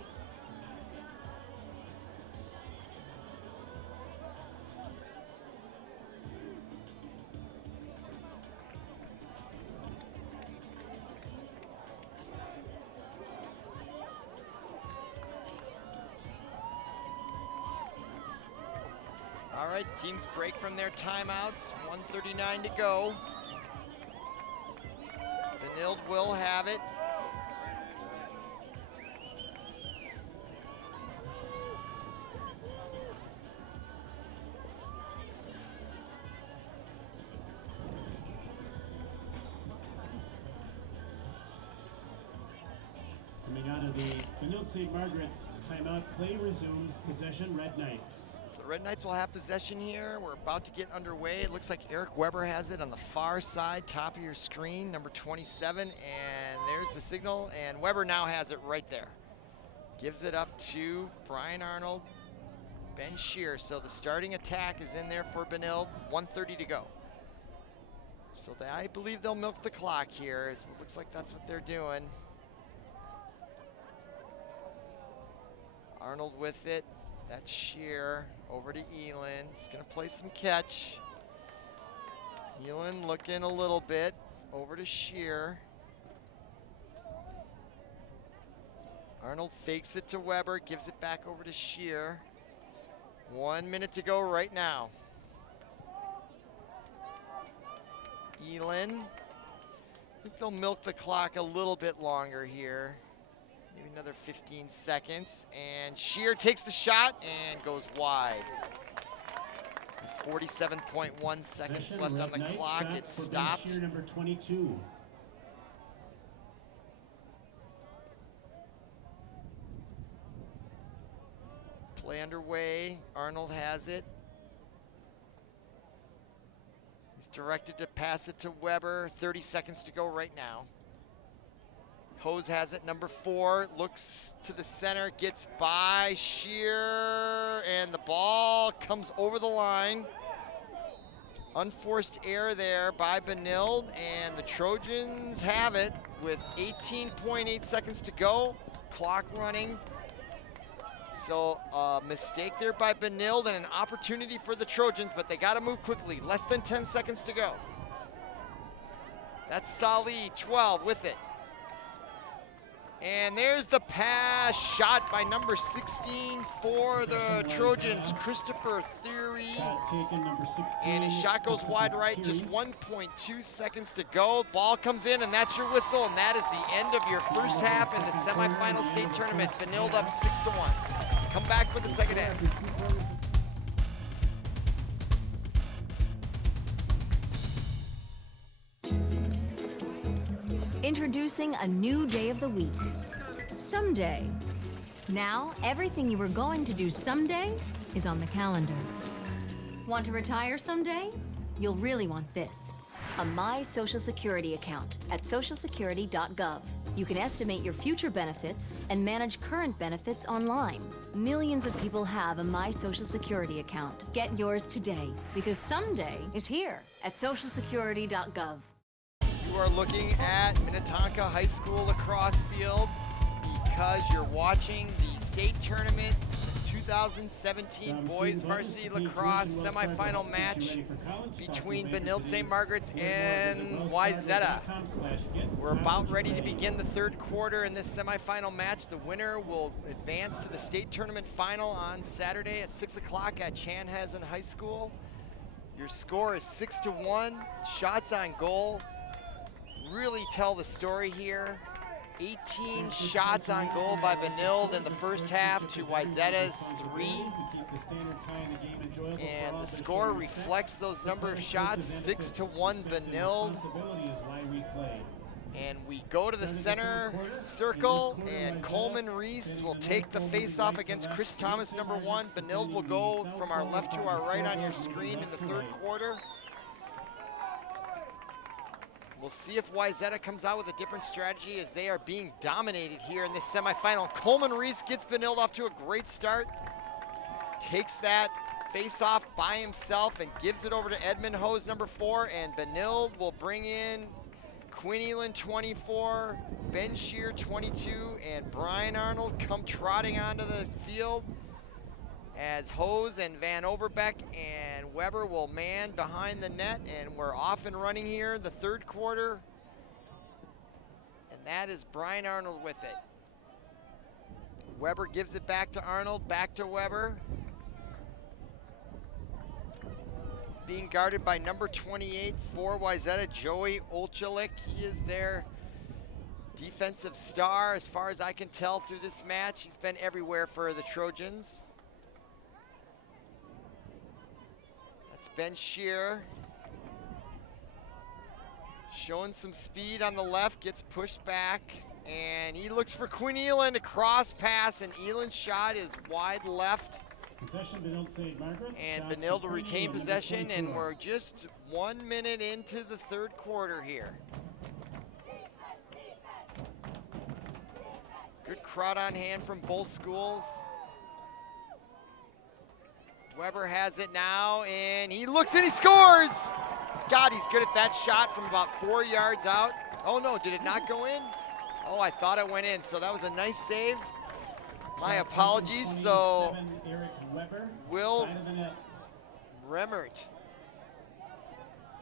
All right, teams break from their timeouts, 1:39 to go. Benilde will have it. Coming out of the Benilde St. Margaret's timeout, play resumes, possession Red Knights. So the Red Knights will have possession here. We're about to get underway. It looks like Eric Weber has it on the far side, top of your screen, number 27, and there's the signal, and Weber now has it right there. Gives it up to Brian Arnold, Ben Shear. So the starting attack is in there for Benilde, 1:30 to go. So I believe they'll milk the clock here. It looks like that's what they're doing. Arnold with it. That's Shear over to Elin. He's gonna play some catch. Elin looking a little bit over to Shear. Arnold fakes it to Weber, gives it back over to Shear. 1 minute to go right now. Elin. I think they'll milk the clock a little bit longer here. Maybe another 15 seconds. And Shear takes the shot and goes wide. With 47.1 seconds left on the clock, it stopped. Shear, number 22. Play underway. Arnold has it. He's directed to pass it to Weber. 30 seconds to go right now. Hose has it, number 4, looks to the center, gets by Shear, and the ball comes over the line. Unforced error there by Benilde, and the Trojans have it with 18.8 seconds to go, clock running. So a mistake there by Benilde and an opportunity for the Trojans, but they gotta move quickly, less than 10 seconds to go. That's Salih, 12 with it. And there's the pass, shot by number 16 for the Trojans, Christopher Theory. And his shot goes wide right, just 1.2 seconds to go. Ball comes in, and that's your whistle, and that is the end of your first half in the semifinal state tournament. Benilde up 6-1. Come back for the second half. Introducing a new day of the week, someday. Now, everything you were going to do someday is on the calendar. Want to retire someday? You'll really want this. A My Social Security account at socialsecurity.gov. You can estimate your future benefits and manage current benefits online. Millions of people have a My Social Security account. Get yours today, because someday is here at socialsecurity.gov. You are looking at Minnetonka High School lacrosse field because you're watching the state tournament, the 2017 boys varsity lacrosse semifinal match between Benilde St. Margaret's and Wayzata. We're about ready to begin the third quarter in this semifinal match. The winner will advance to the state tournament final on Saturday at 6 o'clock at Chanhassen High School. Your score is 6-1. Shots on goal really tell the story here. 18 shots on goal by Benilde in the first half to Wayzata's 3. And the score reflects those number of shots, 6-1 Benilde. And we go to the center circle, and Coleman Reese will take the face-off against Chris Thomas, number 1. Benilde will go from our left to our right on your screen in the third quarter. We'll see if Wayzata comes out with a different strategy as they are being dominated here in this semifinal. Coleman Reese gets Benilde off to a great start. Takes that face-off by himself and gives it over to Edmund Hose, number 4, and Benilde will bring in Quinn Elan, 24, Ben Shear, 22, and Brian Arnold come trotting onto the field as Hose and Van Overbeck and Weber will man behind the net, and we're off and running here in the third quarter. And that is Brian Arnold with it. Weber gives it back to Arnold, back to Weber. It's being guarded by number 28 for Wayzata, Joey Olchalik. He is their defensive star as far as I can tell through this match. He's been everywhere for the Trojans. Ben Shear showing some speed on the left, gets pushed back, and he looks for Quinn Elan to cross pass, and Elan's shot is wide left. Possession, Benilde save Margaret. And Benilde will retain possession, and we're just 1 minute into the third quarter here. Good crowd on hand from both schools. Weber has it now, and he looks and he scores! God, he's good at that shot from about 4 yards out. Oh no, did it not go in? Oh, I thought it went in, so that was a nice save. My apologies. So Will Remmert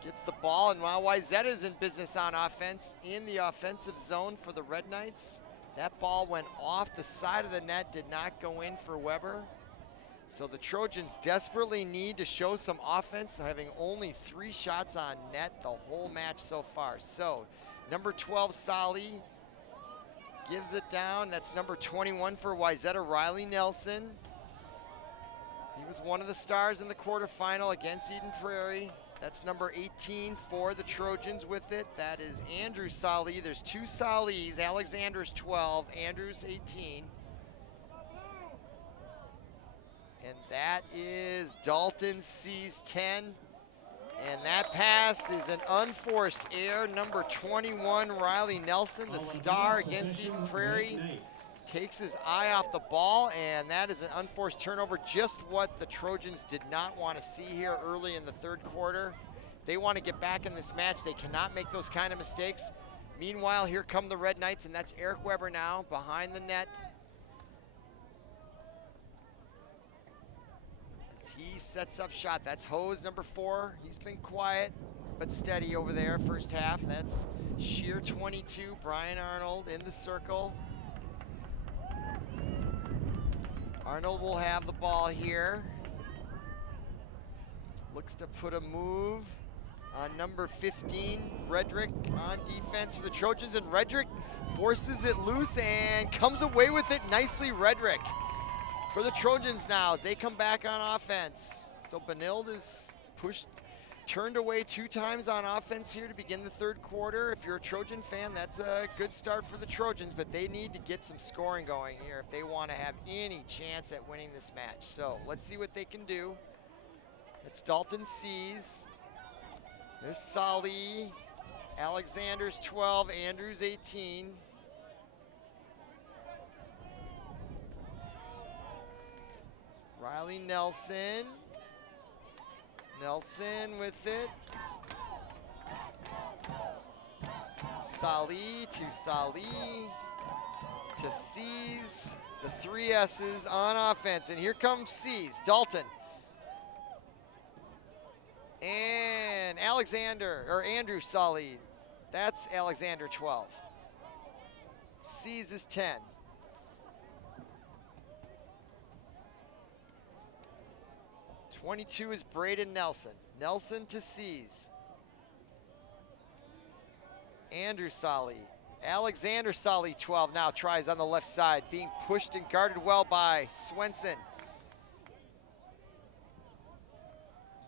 gets the ball, and while Wayzata is in business on offense, in the offensive zone for the Red Knights, that ball went off the side of the net, did not go in for Weber. So the Trojans desperately need to show some offense, having only 3 shots on net the whole match so far. So number 12, Sali, gives it down. That's number 21 for Wayzata, Riley Nelson. He was one of the stars in the quarterfinal against Eden Prairie. That's number 18 for the Trojans with it. That is Andrew Sali. There's 2 Salis. Alexander's 12, Andrew's 18. And that is Dalton C's 10. And that pass is an unforced error. Number 21, Riley Nelson, the star against Eden Prairie, takes his eye off the ball, and that is an unforced turnover, just what the Trojans did not want to see here early in the third quarter. If they want to get back in this match, they cannot make those kind of mistakes. Meanwhile, here come the Red Knights, and that's Eric Weber now behind the net. He sets up shot. That's Hose, number 4. He's been quiet but steady over there first half. That's Shear, 22. Brian Arnold in the circle. Arnold will have the ball here. Looks to put a move on number 15, Redrick, on defense for the Trojans, and Redrick forces it loose and comes away with it nicely. Redrick for the Trojans now as they come back on offense. So Benilde is turned away 2 times on offense here to begin the third quarter. If you're a Trojan fan, that's a good start for the Trojans, but they need to get some scoring going here if they want to have any chance at winning this match. So let's see what they can do. It's Dalton C's. There's Sali. Alexander's 12, Andrews 18. Riley Nelson. Nelson with it. Sali to Sali to C's. The 3 S's on offense. And here comes C's. Dalton. And Andrew Sali. That's Alexander 12. C's is 10. 22 is Braden Nelson. Nelson to seize. Andrew Solly. Alexander Solly, 12 now, tries on the left side, being pushed and guarded well by Swenson.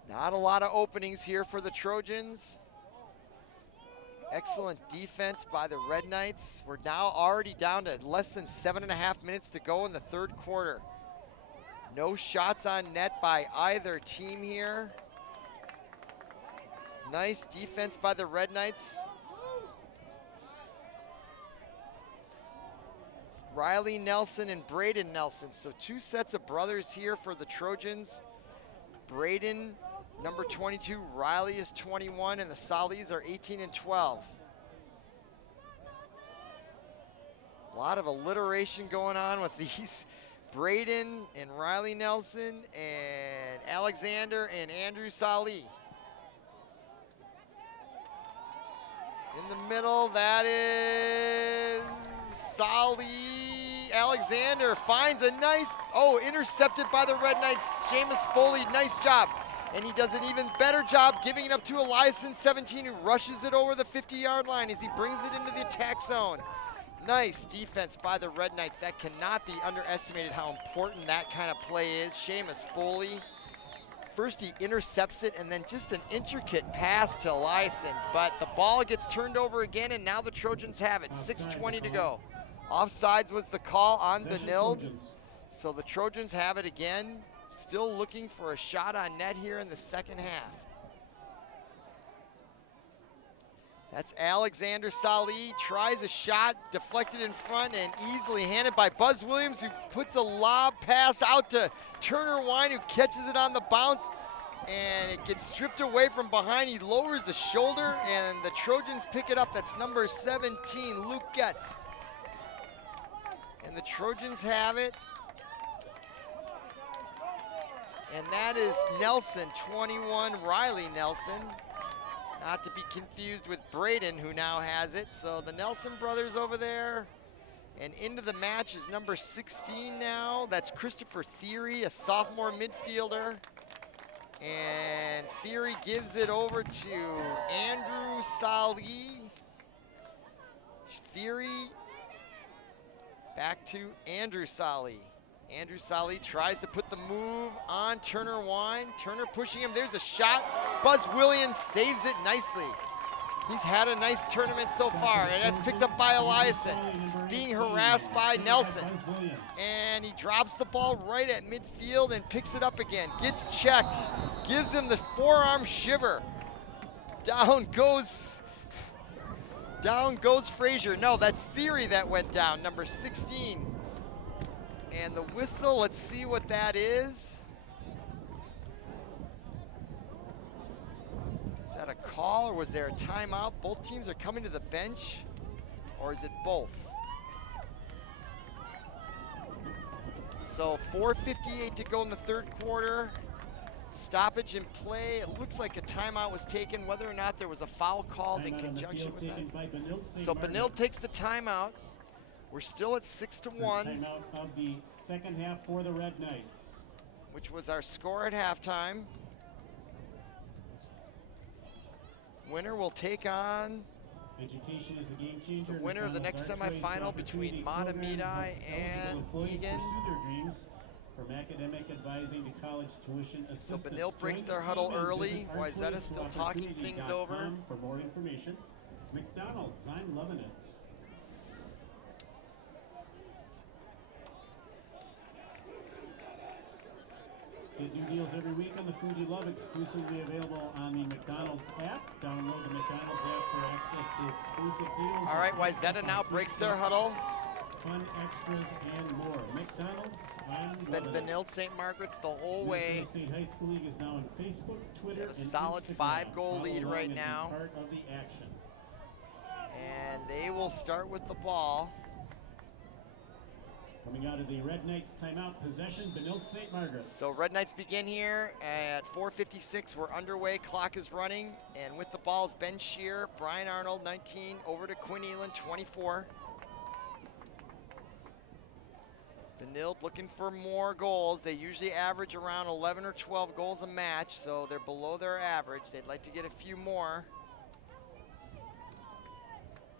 Not a lot of openings here for the Trojans. Excellent defense by the Red Knights. We're now already down to less than 7.5 minutes to go in the third quarter. No shots on net by either team here. Nice defense by the Red Knights. Riley Nelson and Braden Nelson. So 2 sets of brothers here for the Trojans. Braden, number 22, Riley is 21, and the Solis are 18 and 12. A lot of alliteration going on with these. Braden and Riley Nelson and Alexander and Andrew Sali. In the middle, that is Sali. Alexander finds a nice, intercepted by the Red Knights. Seamus Foley, nice job. And he does an even better job giving it up to Eliason, 17, who rushes it over the 50-yard line as he brings it into the attack zone. Nice defense by the Red Knights. That cannot be underestimated how important that kind of play is. Seamus Foley. First he intercepts it, and then just an intricate pass to Eliason. But the ball gets turned over again, and now the Trojans have it. 6:20 to go. Offsides was the call on Benilde. So the Trojans have it again. Still looking for a shot on net here in the second half. That's Alexander Sali, tries a shot, deflected in front and easily handed by Buzz Williams, who puts a lob pass out to Turner Wine, who catches it on the bounce, and it gets stripped away from behind. He lowers the shoulder, and the Trojans pick it up. That's number 17, Luke Getz. And the Trojans have it. And that is Nelson, 21, Riley Nelson. Not to be confused with Braden, who now has it. So the Nelson brothers over there. And into the match is number 16 now. That's Christopher Theory, a sophomore midfielder. And Theory gives it over to Andrew Sali. Theory back to Andrew Sali. Andrew Sali tries to put the move on Turner Wine. Turner pushing him. There's a shot. Buzz Williams saves it nicely. He's had a nice tournament so far, and that's picked up by Eliason, being harassed by Nelson. And he drops the ball right at midfield and picks it up again. Gets checked, gives him the forearm shiver. Down goes Frazier. No, that's Theory that went down, number 16. And the whistle, let's see what that is. Is that a call, or was there a timeout? Both teams are coming to the bench, or is it both? So 4:58 to go in the third quarter. Stoppage in play. It looks like a timeout was taken, whether or not there was a foul called in conjunction with that. So Benilde takes the timeout. We're still at 6-1. Timeout of the second half for the Red Knights, which was our score at halftime. Winner will take on Education is the game changer. the winner of the next semifinal between Matamidi and Egan. From academic advising to college tuition So assistance. Benilde breaks their huddle early. Wayzata still talking things over. For more information, McDonald's, I'm loving it. Get new deals every week on the food you love, exclusively available on the McDonald's app. Download the McDonald's app for access to exclusive deals. All right, Wayzata now breaks their huddle. Fun extras and more. McDonald's, I'm Been loving it. Benilde St. Margaret's the whole way. Minnesota State High School League is now on Facebook, Twitter, They have a and solid Instagram. 5-goal Follow lead along right and be now. Part of the action. And they will start with the ball. Coming out of the Red Knights timeout, possession, Benilde St. Margaret's. So Red Knights begin here at 4:56. We're underway, clock is running, and with the ball is Ben Shear, Brian Arnold, 19, over to Quinn Elan, 24. Benilde looking for more goals. They usually average around 11 or 12 goals a match, so they're below their average. They'd like to get a few more.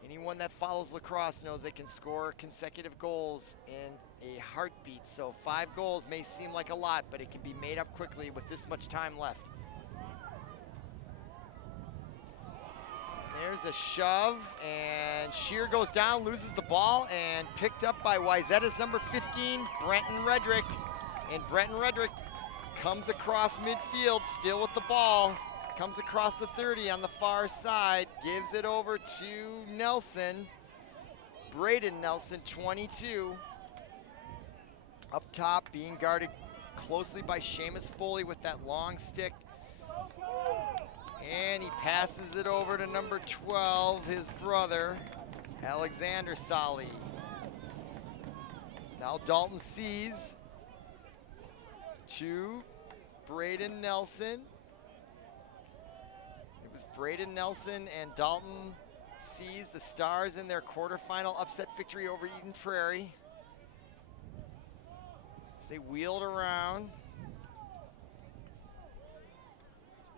Anyone that follows lacrosse knows they can score consecutive goals in a heartbeat. So 5 goals may seem like a lot, but it can be made up quickly with this much time left. There's a shove, and Shear goes down, loses the ball, and picked up by Wayzata's number 15, Brenton Redrick. And Brenton Redrick comes across midfield, still with the ball. Comes across the 30 on the far side, gives it over to Nelson. Braden Nelson, 22. Up top, being guarded closely by Seamus Foley with that long stick. And he passes it over to number 12, his brother, Alexander Sali. Now Dalton sees to Braden Nelson. It was Braden Nelson and Dalton sees the Stars in their quarterfinal upset victory over Eden Prairie. As they wheeled around.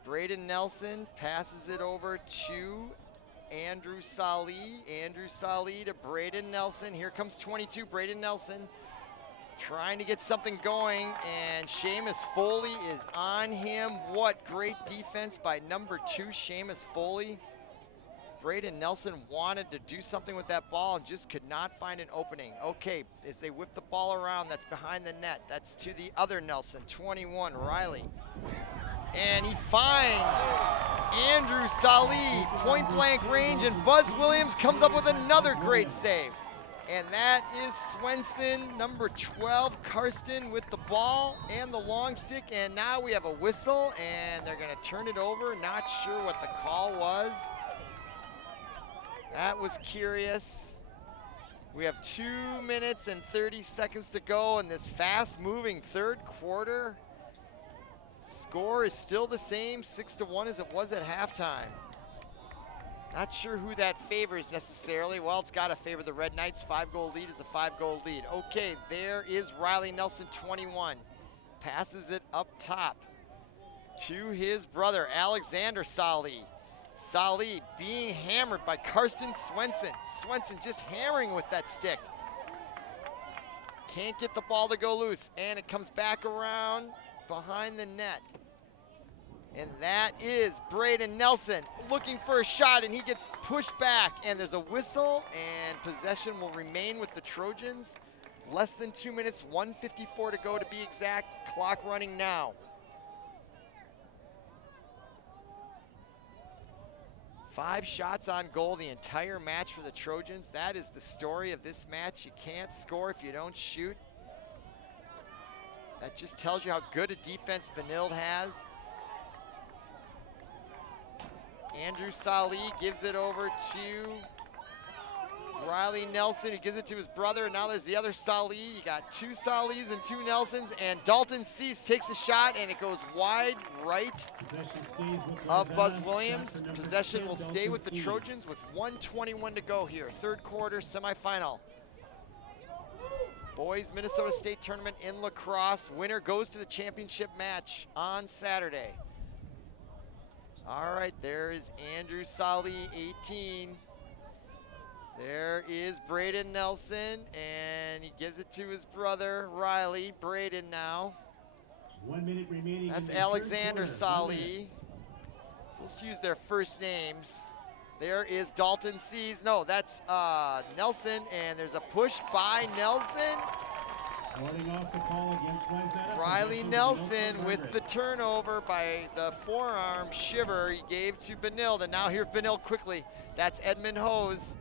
Braden Nelson passes it over to Andrew Sali. Andrew Sali to Braden Nelson. Here comes 22, Braden Nelson. Trying to get something going, and Seamus Foley is on him. What great defense by number 2, Seamus Foley. Braden Nelson wanted to do something with that ball and just could not find an opening. Okay, as they whip the ball around, that's behind the net. That's to the other Nelson, 21, Riley. And he finds Andrew Sali, point blank range, and Buzz Williams comes up with another great save. And that is Swenson, number 12, Karsten with the ball and the long stick. And now we have a whistle, and they're gonna turn it over. Not sure what the call was. That was curious. We have 2 minutes and 30 seconds to go in this fast-moving third quarter. Score is still the same, 6-1 as it was at halftime. Not sure who that favors necessarily. Well, it's got to favor the Red Knights. 5-goal lead is a 5-goal lead. Okay, there is Riley Nelson, 21. Passes it up top to his brother, Alexander Sali. Sali being hammered by Karsten Swenson. Swenson just hammering with that stick. Can't get the ball to go loose, and it comes back around behind the net. And that is Braden Nelson looking for a shot, and he gets pushed back, and there's a whistle, and possession will remain with the Trojans. Less than 2 minutes, 1:54 to go to be exact. Clock running now. 5 shots on goal the entire match for the Trojans. That is the story of this match. You can't score if you don't shoot. That just tells you how good a defense Benilde has. Andrew Sali gives it over to Riley Nelson, who gives it to his brother. Now there's the other Sali. You got 2 Salis and 2 Nelsons, and Dalton Cease takes a shot, and it goes wide right of Buzz Williams. Possession will stay with the Trojans with 1:21 to go here. Third quarter semifinal. Boys Minnesota State Tournament in lacrosse. Winner goes to the championship match on Saturday. All right, there is Andrew Sali, 18. There is Braden Nelson, and he gives it to his brother, Riley. Braden now. 1 minute remaining. That's Alexander Sali. So let's use their first names. There is Dalton Cease. No, that's Nelson, and there's a push by Nelson. Off the call against Wayzata. Riley Nelson with the turnover by the forearm shiver he gave to Benilde, and now here's Benilde quickly. That's Edmund Hose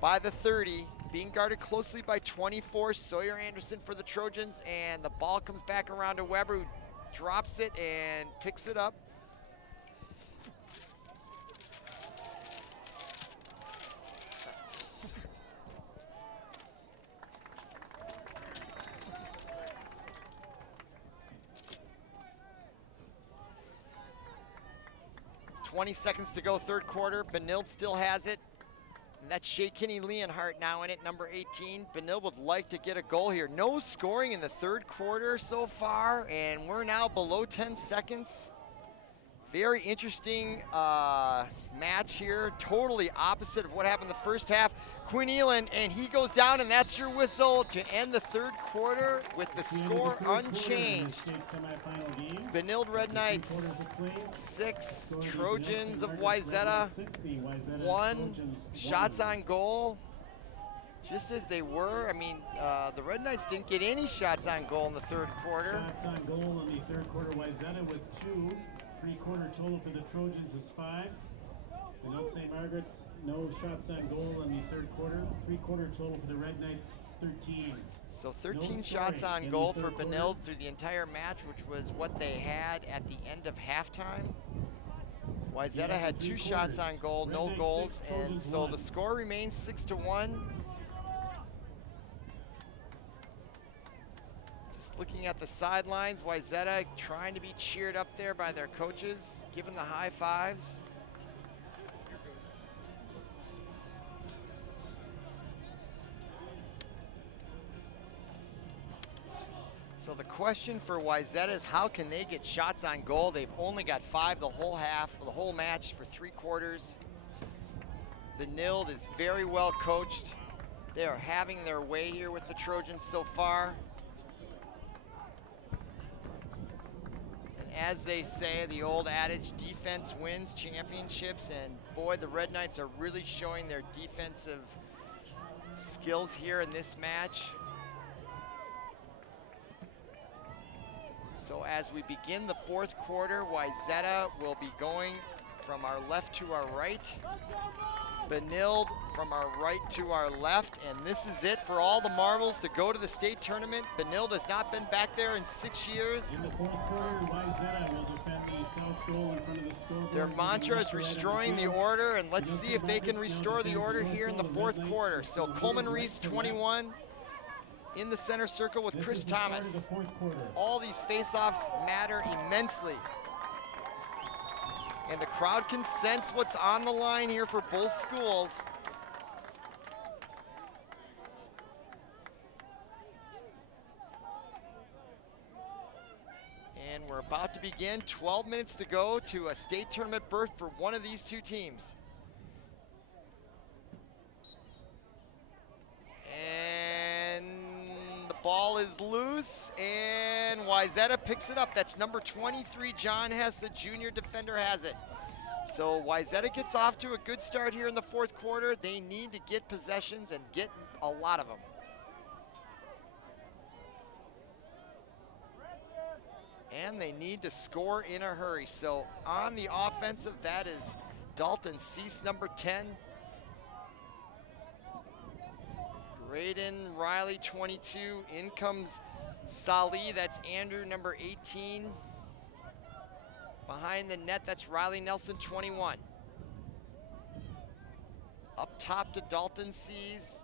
by the 30, being guarded closely by 24, Sawyer Anderson for the Trojans, and the ball comes back around to Weber, who drops it and picks it up. It's 20 seconds to go, third quarter. Benilde still has it. And that's Shea Kinney Leonhardt now in it, number 18. Benilde would like to get a goal here. No scoring in the third quarter so far, and we're now below 10 seconds. Very interesting match here. Totally opposite of what happened in the first half. Quinn Elan, and he goes down, and that's your whistle to end the third quarter with the score unchanged. Benilde Red Knights 6, Trojans of Wayzata 1. Shots on goal, just as they were. I mean, the Red Knights didn't get any shots on goal in the third quarter. Shots on goal in the third quarter, Wayzata with 2. Three-quarter total for the Trojans is 5. Benilde St. Margaret's, no shots on goal in the third quarter. Three-quarter total for the Red Knights, 13. So 13 shots on goal for Benilde through the entire match, which was what they had at the end of halftime. Wayzata had 2 shots on goal, no goals, and so the score remains 6-1. Looking at the sidelines, Wayzata trying to be cheered up there by their coaches, giving the high fives. So the question for Wayzata is, how can they get shots on goal? They've only got 5 the whole half, the whole match for 3 quarters. Benilde is very well coached. They are having their way here with the Trojans so far. As they say, the old adage, defense wins championships, and boy, the Red Knights are really showing their defensive skills here in this match. So as we begin the fourth quarter, Wayzata will be going from our left to our right. Benilde from our right to our left, and this is it for all the marbles to go to the state tournament. Benilde has not been back there in 6 years. In the fourth quarter, Wayzata will defend the south goal in front of the scoreboard. Their mantra is restoring the order, and let's see if they can restore the order here in the fourth quarter. So Coleman Reese, 21, in the center circle with Chris Thomas. All these face-offs matter immensely. And the crowd can sense what's on the line here for both schools. And we're about to begin, 12 minutes to go to a state tournament berth for one of these two teams. And the ball is loose, and Wayzata picks it up. That's number 23, John Hess, the junior defender, has it. So Wayzata gets off to a good start here in the fourth quarter. They need to get possessions and get a lot of them. And they need to score in a hurry. So on the offensive, that is Dalton Cease, number 10. Braden Riley, 22. In comes Sali, that's Andrew, number 18. Behind the net, that's Riley Nelson, 21. Up top to Dalton Cease.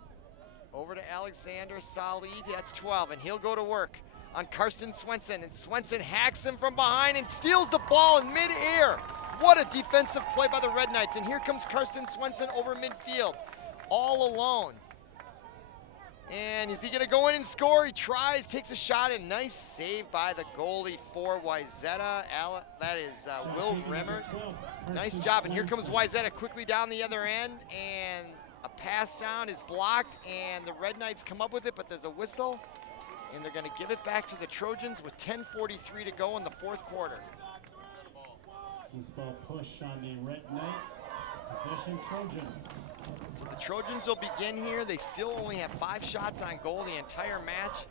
Over to Alexander Sali, that's 12, and he'll go to work on Karsten Swenson, and Swenson hacks him from behind and steals the ball in midair. What a defensive play by the Red Knights, and here comes Karsten Swenson over midfield, all alone. And is he gonna go in and score? He tries, takes a shot, and nice save by the goalie for Wayzata. That is Will Remmert. Nice job, and here comes Wayzata quickly down the other end, and a pass down is blocked, and the Red Knights come up with it, but there's a whistle, and they're gonna give it back to the Trojans with 10:43 to go in the fourth quarter. Loose ball push on the Red Knights. Possession Trojans. So the Trojans will begin here. They still only have 5 shots on goal the entire match.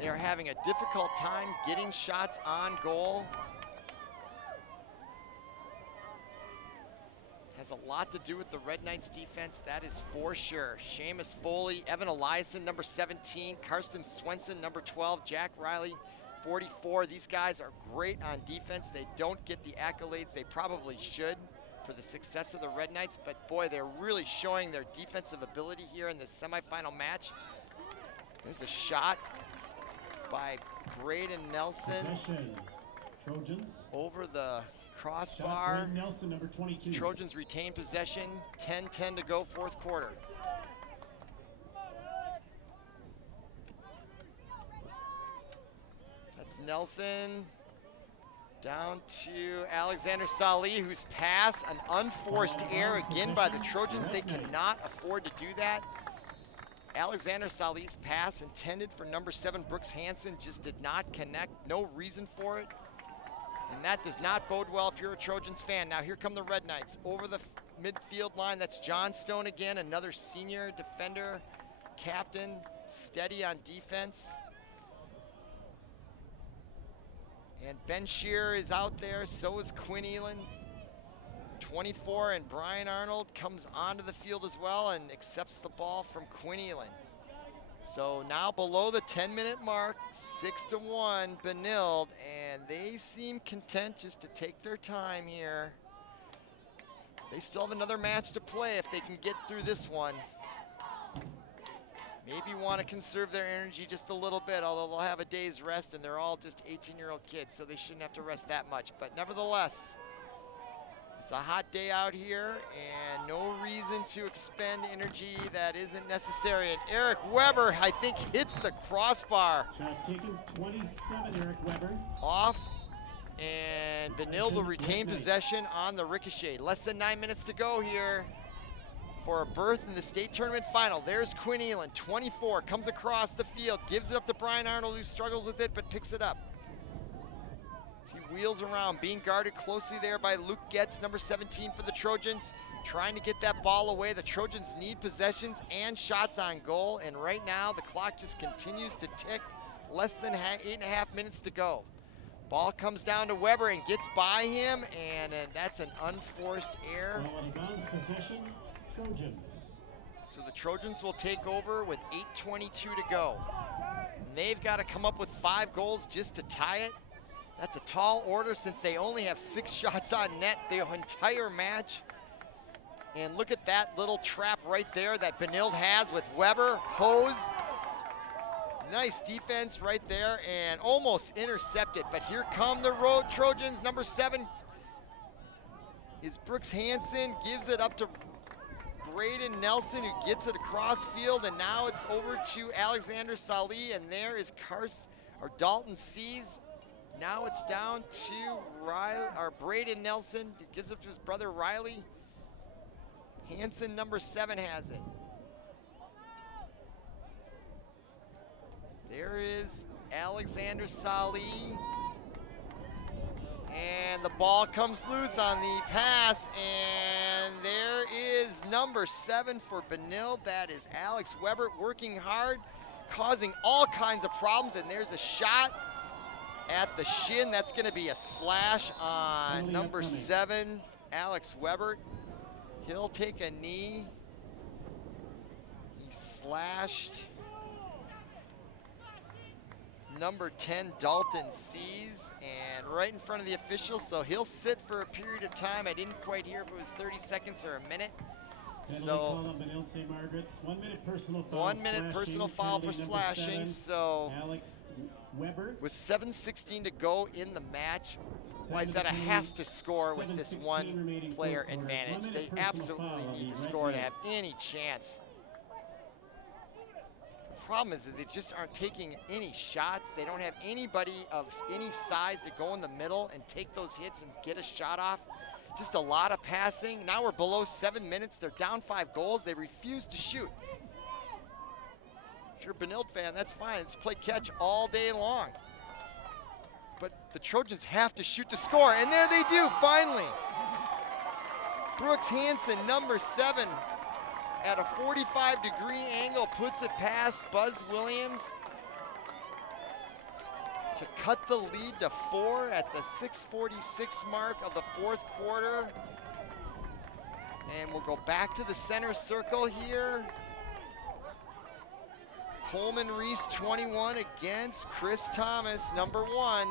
They are having a difficult time getting shots on goal. Has a lot to do with the Red Knights defense, that is for sure. Seamus Foley, Evan Eliason, number 17, Karsten Swenson, number 12, Jack Riley, 44. These guys are great on defense. They don't get the accolades they probably should for the success of the Red Knights, but boy, they're really showing their defensive ability here in this semifinal match. There's a shot by Braden Nelson Trojans. over the crossbar. Braden Nelson, number 22. Trojans retain possession. 10-10 to go, fourth quarter. That's Nelson. Down to Alexander Salih, whose pass, an unforced error again by the Trojans. They cannot afford to do that. Alexander Salih's pass intended for number 7 Brooks Hansen just did not connect. No reason for it. And that does not bode well if you're a Trojans fan. Now here come the Red Knights over the midfield line. That's John Stone again, another senior defender, captain, steady on defense. And Ben Shearer is out there, so is Quinn Elan. 24, and Brian Arnold comes onto the field as well and accepts the ball from Quinn Elan. So now below the 10-minute mark, 6-1 Benilde, and they seem content just to take their time here. They still have another match to play if they can get through this one. Maybe want to conserve their energy just a little bit, although they'll have a day's rest and they're all just 18-year-old kids, so they shouldn't have to rest that much. But nevertheless, it's a hot day out here and no reason to expend energy that isn't necessary. And Eric Weber, I think, hits the crossbar. Shot taken, 27, Eric Weber. Off, and Benilde will retain possession on the ricochet. Less than 9 minutes to go here for a berth in the state tournament final. There's Quinn Elan, 24, comes across the field, gives it up to Brian Arnold, who struggles with it but picks it up. He wheels around, being guarded closely there by Luke Getz, number 17 for the Trojans, trying to get that ball away. The Trojans need possessions and shots on goal, and right now the clock just continues to tick. Less than 8.5 minutes to go. Ball comes down to Weber and gets by him, and that's an unforced error. Possession, Trojans. So the Trojans will take over with 8:22 to go. And they've got to come up with 5 goals just to tie it. That's a tall order since they only have 6 shots on net the entire match. And look at that little trap right there that Benilde has with Weber, hose. Nice defense right there and almost intercepted. But here come the road Trojans. Number 7 is Brooks Hansen, gives it up to Braden Nelson, who gets it across field, and now it's over to Alexander Salih, and there is Dalton Sees. Now it's down to Braden Nelson, who gives it to his brother Riley. Hansen, number 7, has it. There is Alexander Salih. And the ball comes loose on the pass, and there is number 7 for Benilde. That is Alex Weber, working hard, causing all kinds of problems, and there's a shot at the shin. That's going to be a slash on number 7, Alex Weber. He'll take a knee. He slashed number 10, Dalton Sees, and right in front of the official, so he'll sit for a period of time. I didn't quite hear if it was 30 seconds or a minute. So, 1 minute personal foul. 1 minute personal foul for slashing. 7, so, Alex Weber. with 7:16 to go in the match, Wayzata has to score with this 1 player advantage. They absolutely need to score to have any chance. The problem is that they just aren't taking any shots. They don't have anybody of any size to go in the middle and take those hits and get a shot off. Just a lot of passing. Now we're below 7 minutes. They're down 5 goals. They refuse to shoot. If you're a Benilde fan, that's fine. Let's play catch all day long. But the Trojans have to shoot to score, and there they do, finally. Brooks Hansen, number 7, at a 45-degree angle, puts it past Buzz Williams to cut the lead to 4 at the 6:46 mark of the 4th quarter. And we'll go back to the center circle here. Coleman Reese, 21, against Chris Thomas, number 1.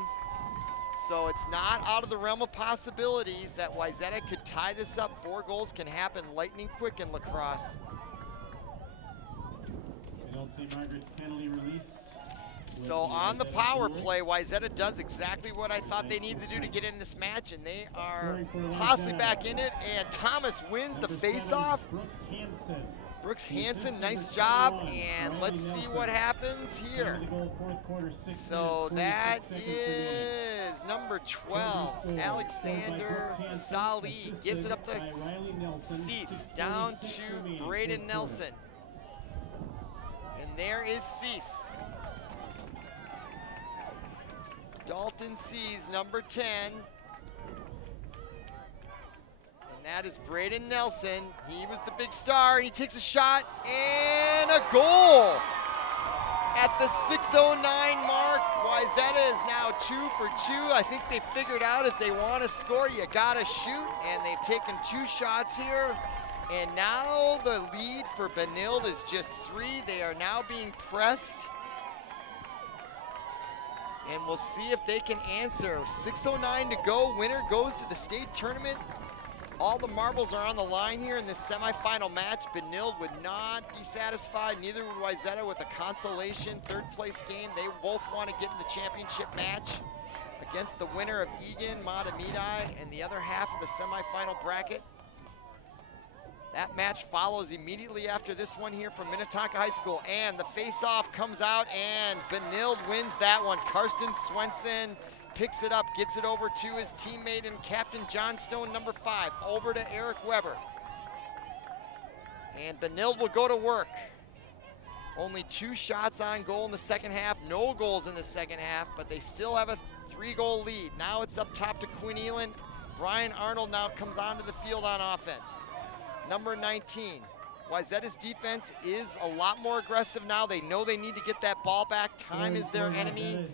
So it's not out of the realm of possibilities that Wayzata could tie this up. 4 goals can happen lightning quick in lacrosse. St. Margaret's penalty released. So on the power play, Wayzata does exactly what I thought they needed to do to get in this match, and they are possibly back in it, and Thomas wins the face-off. Brooks Hansen, nice job, and let's see what happens here. So that is number 12, Alexander Sali, gives it up to Cease, down to Braden Nelson. And there is Cease. Dalton Cease, number 10. That is Braden Nelson. He was the big star, and he takes a shot and a goal. At the 6:09 mark, Wayzata is now 2 for 2. I think they figured out if they want to score, you gotta shoot, and they've taken 2 shots here. And now the lead for Benilde is just 3. They are now being pressed. And we'll see if they can answer. 6:09 to go, winner goes to the state tournament. All the marbles are on the line here in this semifinal match. Benilde would not be satisfied, neither would Wayzata with a consolation 3rd place game. They both want to get in the championship match against the winner of Egan, Matamidi, and the other half of the semifinal bracket. That match follows immediately after this one here from Minnetonka High School, and the face-off comes out, and Benilde wins that one. Karsten Swenson picks it up, gets it over to his teammate and captain John Stone, number 5, over to Eric Weber. And Benilde will go to work. Only 2 shots on goal in the second half, no goals in the second half, but they still have a 3-goal lead. Now it's up top to Quinn Eland. Brian Arnold now comes onto the field on offense. Number 19. Wayzata's defense is a lot more aggressive now. They know they need to get that ball back. Time is their enemy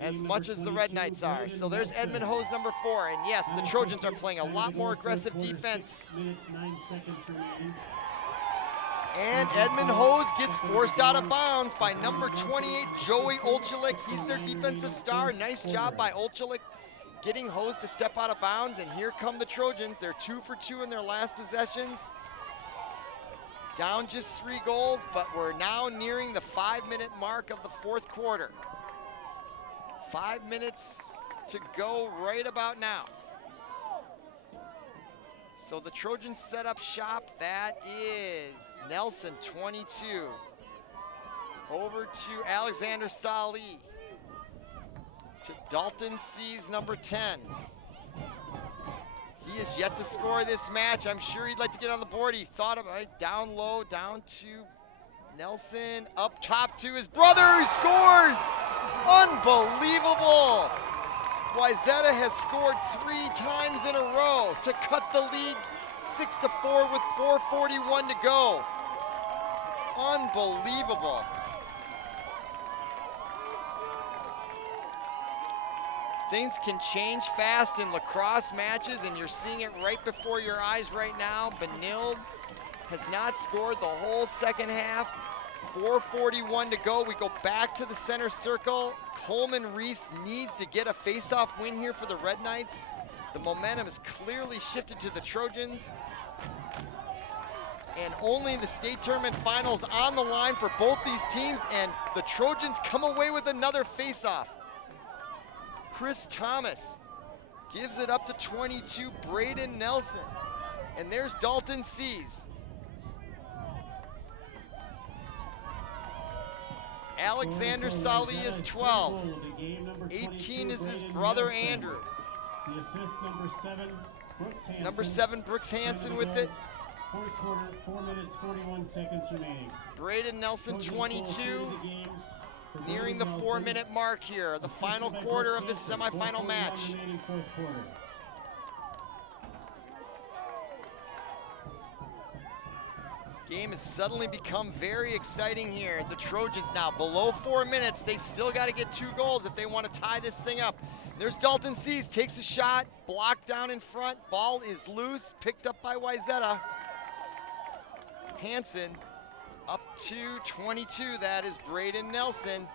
as much as the Red Knights are. So there's Edmund Hose, number 4. And yes, the Trojans are playing a lot more aggressive defense. And Edmund Hose gets forced out of bounds by number 28, Joey Olchalik. He's their defensive star. Nice job by Olchalik getting Hose to step out of bounds. And here come the Trojans. They're 2 for 2 in their last possessions. Down just 3 goals, but we're now nearing the 5-minute mark of the 4th quarter. 5 minutes to go right about now. So the Trojans set up shop. That is Nelson, 22. Over to Alexander Sali. To Dalton Cease, number 10. He has yet to score this match. I'm sure he'd like to get on the board. He thought of it. Down low, down to Nelson. Up top to his brother, who scores! Unbelievable! Wayzata has scored 3 times in a row to cut the lead 6-4 with 4:41 to go. Unbelievable. Things can change fast in lacrosse matches, and you're seeing it right before your eyes right now. Benilde has not scored the whole second half. 4:41 to go. We go back to the center circle. Coleman Reese needs to get a face-off win here for the Red Knights. The momentum is clearly shifted to the Trojans. And only the state tournament finals on the line for both these teams, and the Trojans come away with another face-off. Chris Thomas gives it up to 22, Braden Nelson. And there's Dalton Cease. Alexander Sali is 12. 18 is his brother Andrew. The assist, number 7, Brooks Hansen. Number 7, Brooks Hansen with it. 4th quarter, 4 minutes, 41 seconds remaining. Braden Nelson, 22. Nearing the 4-minute mark here, the final quarter of this semifinal match. Game has suddenly become very exciting here. The Trojans now below 4 minutes. They still got to get 2 goals if they want to tie this thing up. There's Dalton Cease, takes a shot, blocked down in front. Ball is loose, picked up by Wayzata. Hansen up to 22, that is Braden Nelson.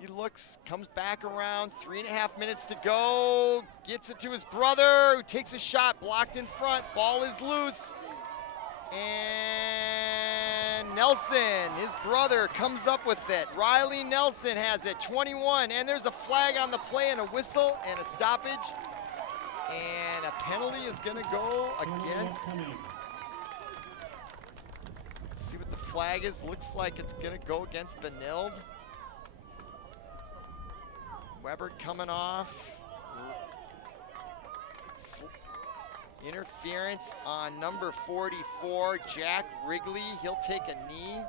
He looks, comes back around, 3.5 minutes to go. Gets it to his brother, who takes a shot, blocked in front. Ball is loose. And Nelson, his brother, comes up with it. Riley Nelson has it, 21, and there's a flag on the play and a whistle and a stoppage. And a penalty is gonna go against. Let's see what the flag is. Looks like it's gonna go against Benilde. Weber coming off. Interference on number 44, Jack Wrigley. He'll take a knee.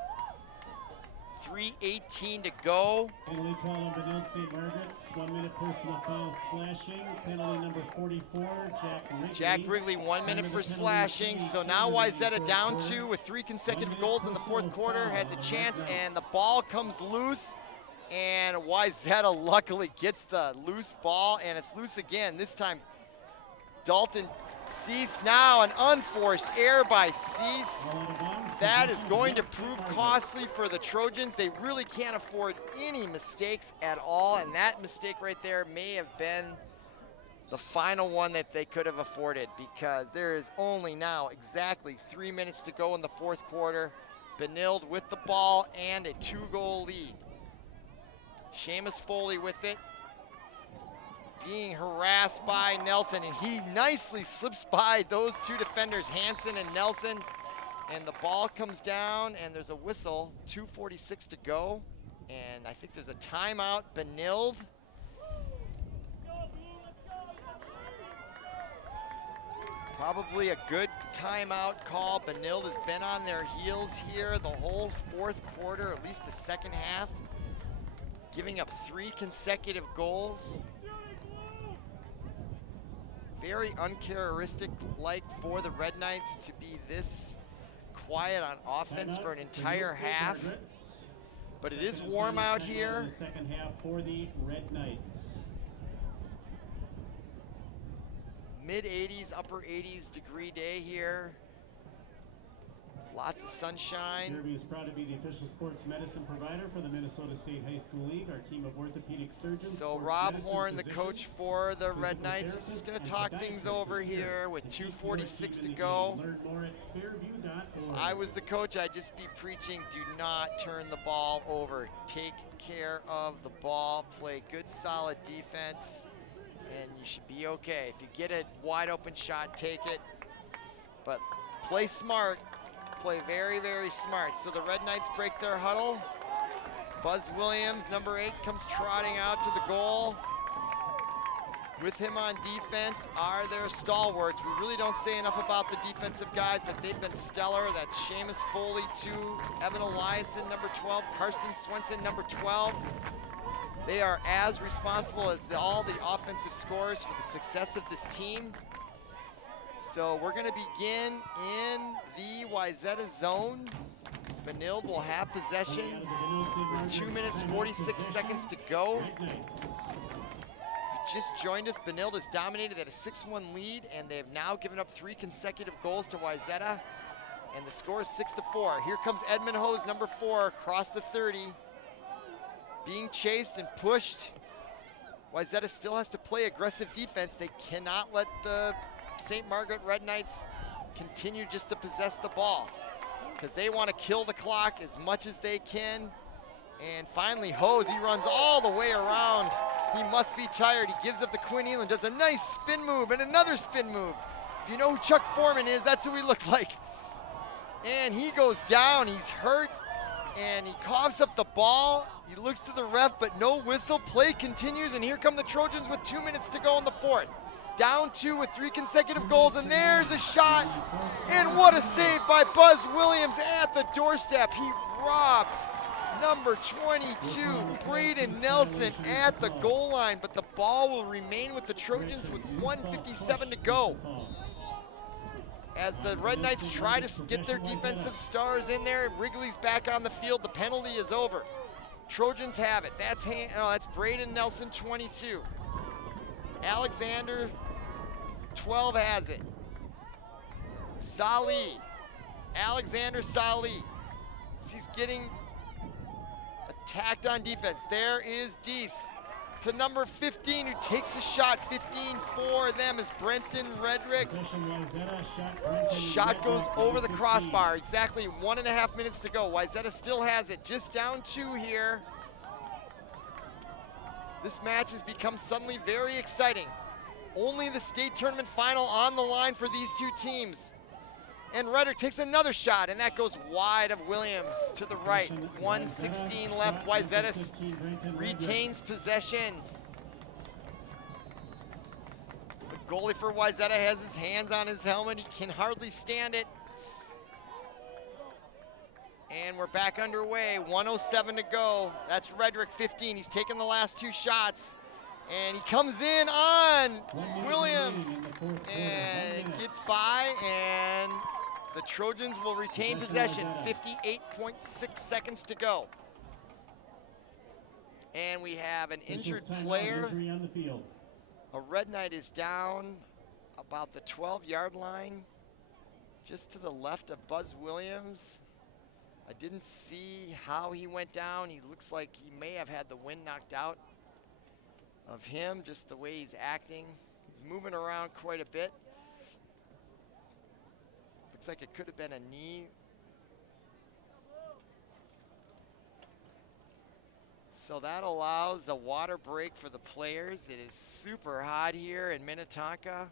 3:18 to go. Penalty call on Benilde St. Margaret's. 1 minute personal foul slashing. Penalty number 44, Jack Wrigley. Jack Wrigley, 1 minute for slashing. So now Wayzata down 2 with 3 consecutive goals in the fourth quarter. Has a chance, and the ball comes loose. And Wayzata luckily gets the loose ball, and it's loose again. This time, Dalton Cease. Now an unforced error by Cease. That is going to prove costly for the Trojans. They really can't afford any mistakes at all, and that mistake right there may have been the final one that they could have afforded, because there is only now exactly 3 minutes to go in the fourth quarter. Benilde with the ball and a 2-goal lead. Seamus Foley with it, being harassed by Nelson, and he nicely slips by those 2 defenders, Hansen and Nelson, and the ball comes down, and there's a whistle. 2:46 to go, and I think there's a timeout. Benilde. Probably a good timeout call. Benilde has been on their heels here the whole fourth quarter, at least the second half, giving up 3 consecutive goals. Very uncharacteristic-like for the Red Knights to be this quiet on offense for an entire half. But it is warm out here. Second half for the Red Knights. Mid-80s, upper 80s degree day here. Lots of sunshine. Derby is proud to be the official sports medicine provider for the Minnesota State High School League. Our team of orthopedic surgeons. So Rob Horn, the coach for the Red Knights, is just going to talk things over here with 2:46 to go. Learn more at fairview.org. If I was the coach, I'd just be preaching, do not turn the ball over. Take care of the ball, play good solid defense, and you should be okay. If you get a wide open shot, take it, but play smart. Play very, very smart. So the Red Knights break their huddle. Buzz Williams, number 8, comes trotting out to the goal. With him on defense are their stalwarts. We really don't say enough about the defensive guys, but they've been stellar. That's Seamus Foley, 2, Evan Eliasson, number 12, Karsten Swenson, number 12. They are as responsible as all the offensive scorers for the success of this team. So we're going to begin in the Wayzata zone. Benilde will have possession with 2 minutes, 46 seconds to go. If you just joined us, Benilde has dominated at a 6-1 lead, and they have now given up 3 consecutive goals to Wayzata, and the score is 6-4. Here comes Edmund Hose, number 4, across the 30, being chased and pushed. Wayzata still has to play aggressive defense. They cannot let the St. Margaret Red Knights continue just to possess the ball, because they want to kill the clock as much as they can. And finally, Hose, he runs all the way around. He must be tired. He gives up the Quinn Elam, does a nice spin move and another spin move. If you know who Chuck Foreman is, that's who he looked like. And he goes down, he's hurt, and he coughs up the ball. He looks to the ref, but no whistle. Play continues, and here come the Trojans with 2 minutes to go in the fourth. Down 2 with 3 consecutive goals, and there's a shot, and what a save by Buzz Williams at the doorstep. He robs number 22, Braden Nelson, at the goal line, but the ball will remain with the Trojans with 1:57 to go. As the Red Knights try to get their defensive stars in there, Wrigley's back on the field. The penalty is over. Trojans have it. That's Braden Nelson, 22. Alexander, 12, has it. Salih, Alexander Salih. He's getting attacked on defense. There is Deese. to number 15, who takes a shot. 15 for them is Brenton Redrick. Possession Wayzata, shot Brenton Shot goes Redrick, over the 15. crossbar. Exactly 1.5 minutes to go. Wayzata still has it, just down 2 here. This match has become suddenly very exciting. Only the state tournament final on the line for these two teams. And Reddick takes another shot, and that goes wide of Williams to the right. 1:16 left. Wayzata retains possession. The goalie for Wayzata has his hands on his helmet. He can hardly stand it. And we're back underway. 1:07 to go. That's Redrick, 15. He's taken the last 2 shots. And he comes in on Williams. And it gets by, and the Trojans will retain possession. 58.6 seconds to go. And we have an injured player. A Red Knight is down about the 12-yard line, just to the left of Buzz Williams. I didn't see how he went down. He looks like he may have had the wind knocked out of him, just the way he's acting. He's moving around quite a bit. Looks like it could have been a knee. So that allows a water break for the players. It is super hot here in Minnetonka.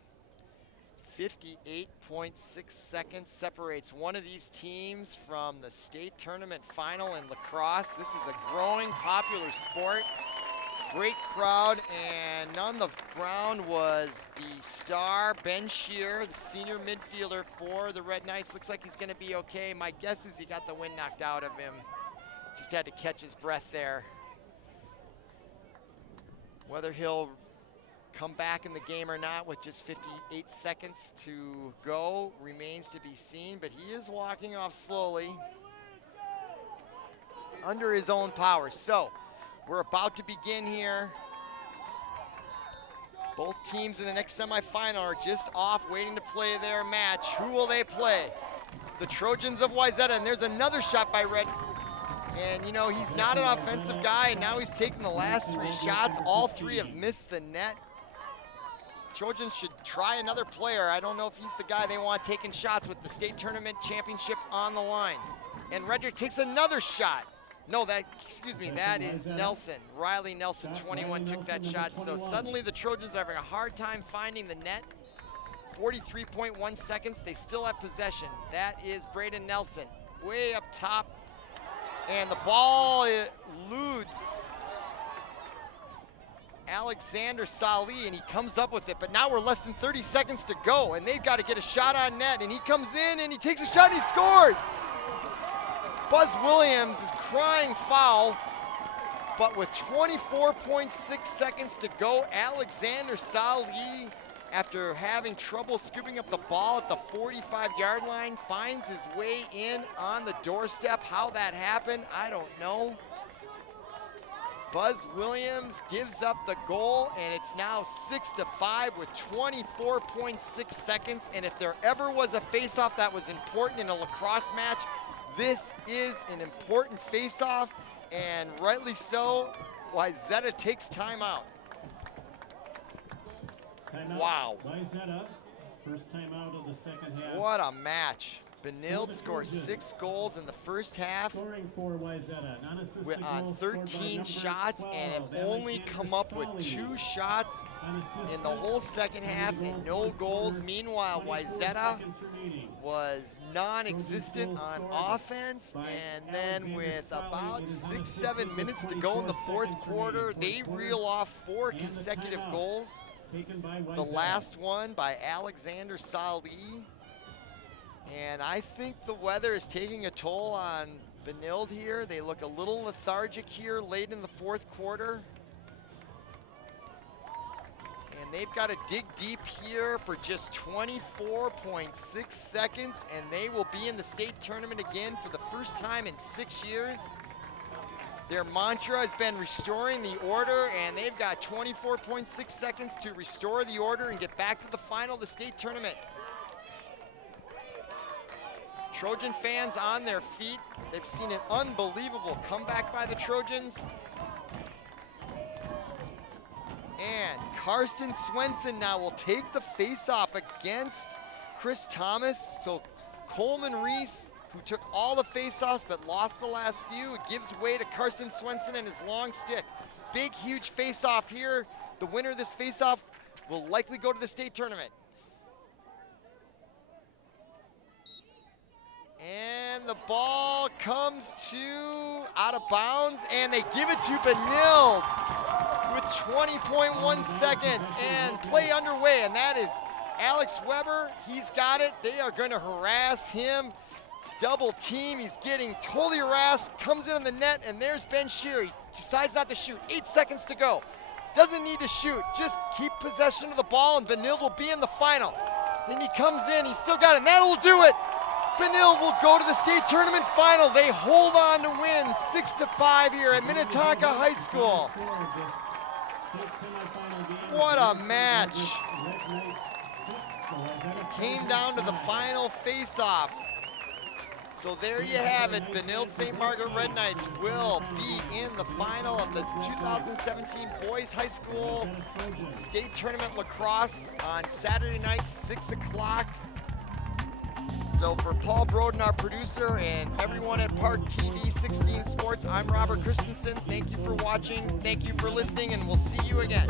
58.6 seconds separates one of these teams from the state tournament final in lacrosse. This is a growing, popular sport. Great crowd, and on the ground was the star, Ben Shear, the senior midfielder for the Red Knights. Looks like he's gonna be okay. My guess is he got the wind knocked out of him. Just had to catch his breath there. Whether he'll come back in the game or not with just 58 seconds to go remains to be seen, but he is walking off slowly under his own power. So we're about to begin here. Both teams in the next semifinal are just off waiting to play their match. Who will they play? The Trojans of Wayzata, and there's another shot by Red. And you know, he's not an offensive guy, and now he's taken the last 3 shots. All 3 have missed the net. Trojans should try another player. I don't know if he's the guy they want taking shots with the state tournament championship on the line. And Redrick takes another shot. No, that is Nelson. Riley Nelson, 21, took that shot. So suddenly the Trojans are having a hard time finding the net. 43.1 seconds, they still have possession. That is Braden Nelson, way up top. And the ball eludes Alexander Sali, and he comes up with it. But now we're less than 30 seconds to go, and they've got to get a shot on net. And he comes in, and he takes a shot, and he scores! Buzz Williams is crying foul, but with 24.6 seconds to go, Alexander Sali, after having trouble scooping up the ball at the 45-yard line, finds his way in on the doorstep. How that happened, I don't know. Buzz Williams gives up the goal, and it's now 6-5 with 24.6 seconds. And if there ever was a face-off that was important in a lacrosse match, this is an important face-off, and rightly so. Wayzata takes timeout. Wow. Wayzata, first timeout of the second half. What a match. Benilde scores 6 goals in the first half Scoring for Wayzata, on 13 shots, and have only come up with 2 shots in the whole second half and no goals. Meanwhile, Wayzata was non-existent on offense, and then with about 6-7 minutes to go in the fourth quarter, they reel off 4 consecutive goals. The last one by Alexander Sali. And I think the weather is taking a toll on Benilde here. They look a little lethargic here late in the fourth quarter. And they've got to dig deep here for just 24.6 seconds, and they will be in the state tournament again for the first time in 6 years. Their mantra has been restoring the order, and they've got 24.6 seconds to restore the order and get back to the final of the state tournament. Trojan fans on their feet. They've seen an unbelievable comeback by the Trojans. Karsten Swenson now will take the face-off against Chris Thomas. So Coleman Reese, who took all the face-offs but lost the last few, it gives way to Karsten Swenson and his long stick. Big, huge face-off here. The winner of this face-off will likely go to the state tournament. And the ball comes to out of bounds, and they give it to Benilde with 20.1 seconds and play underway, and that is Alex Weber. He's got it. They are going to harass him. Double team. He's getting totally harassed. Comes in on the net, and there's Ben Sheary. Decides not to shoot. 8 seconds to go. Doesn't need to shoot. Just keep possession of the ball, and Benilde will be in the final. Then he comes in. He's still got it, and that'll do it. Benilde will go to the state tournament final. They hold on to win 6-5 here at Minnetonka High School. What a match. It came down to the final face-off. So there you have it. Benilde St. Margaret Red Knights will be in the final of the 2017 Boys High School State Tournament Lacrosse on Saturday night, 6 o'clock. So for Paul Broden, our producer, and everyone at ParkTV 16 Sports, I'm Robert Christensen. Thank you for watching, thank you for listening, and we'll see you again.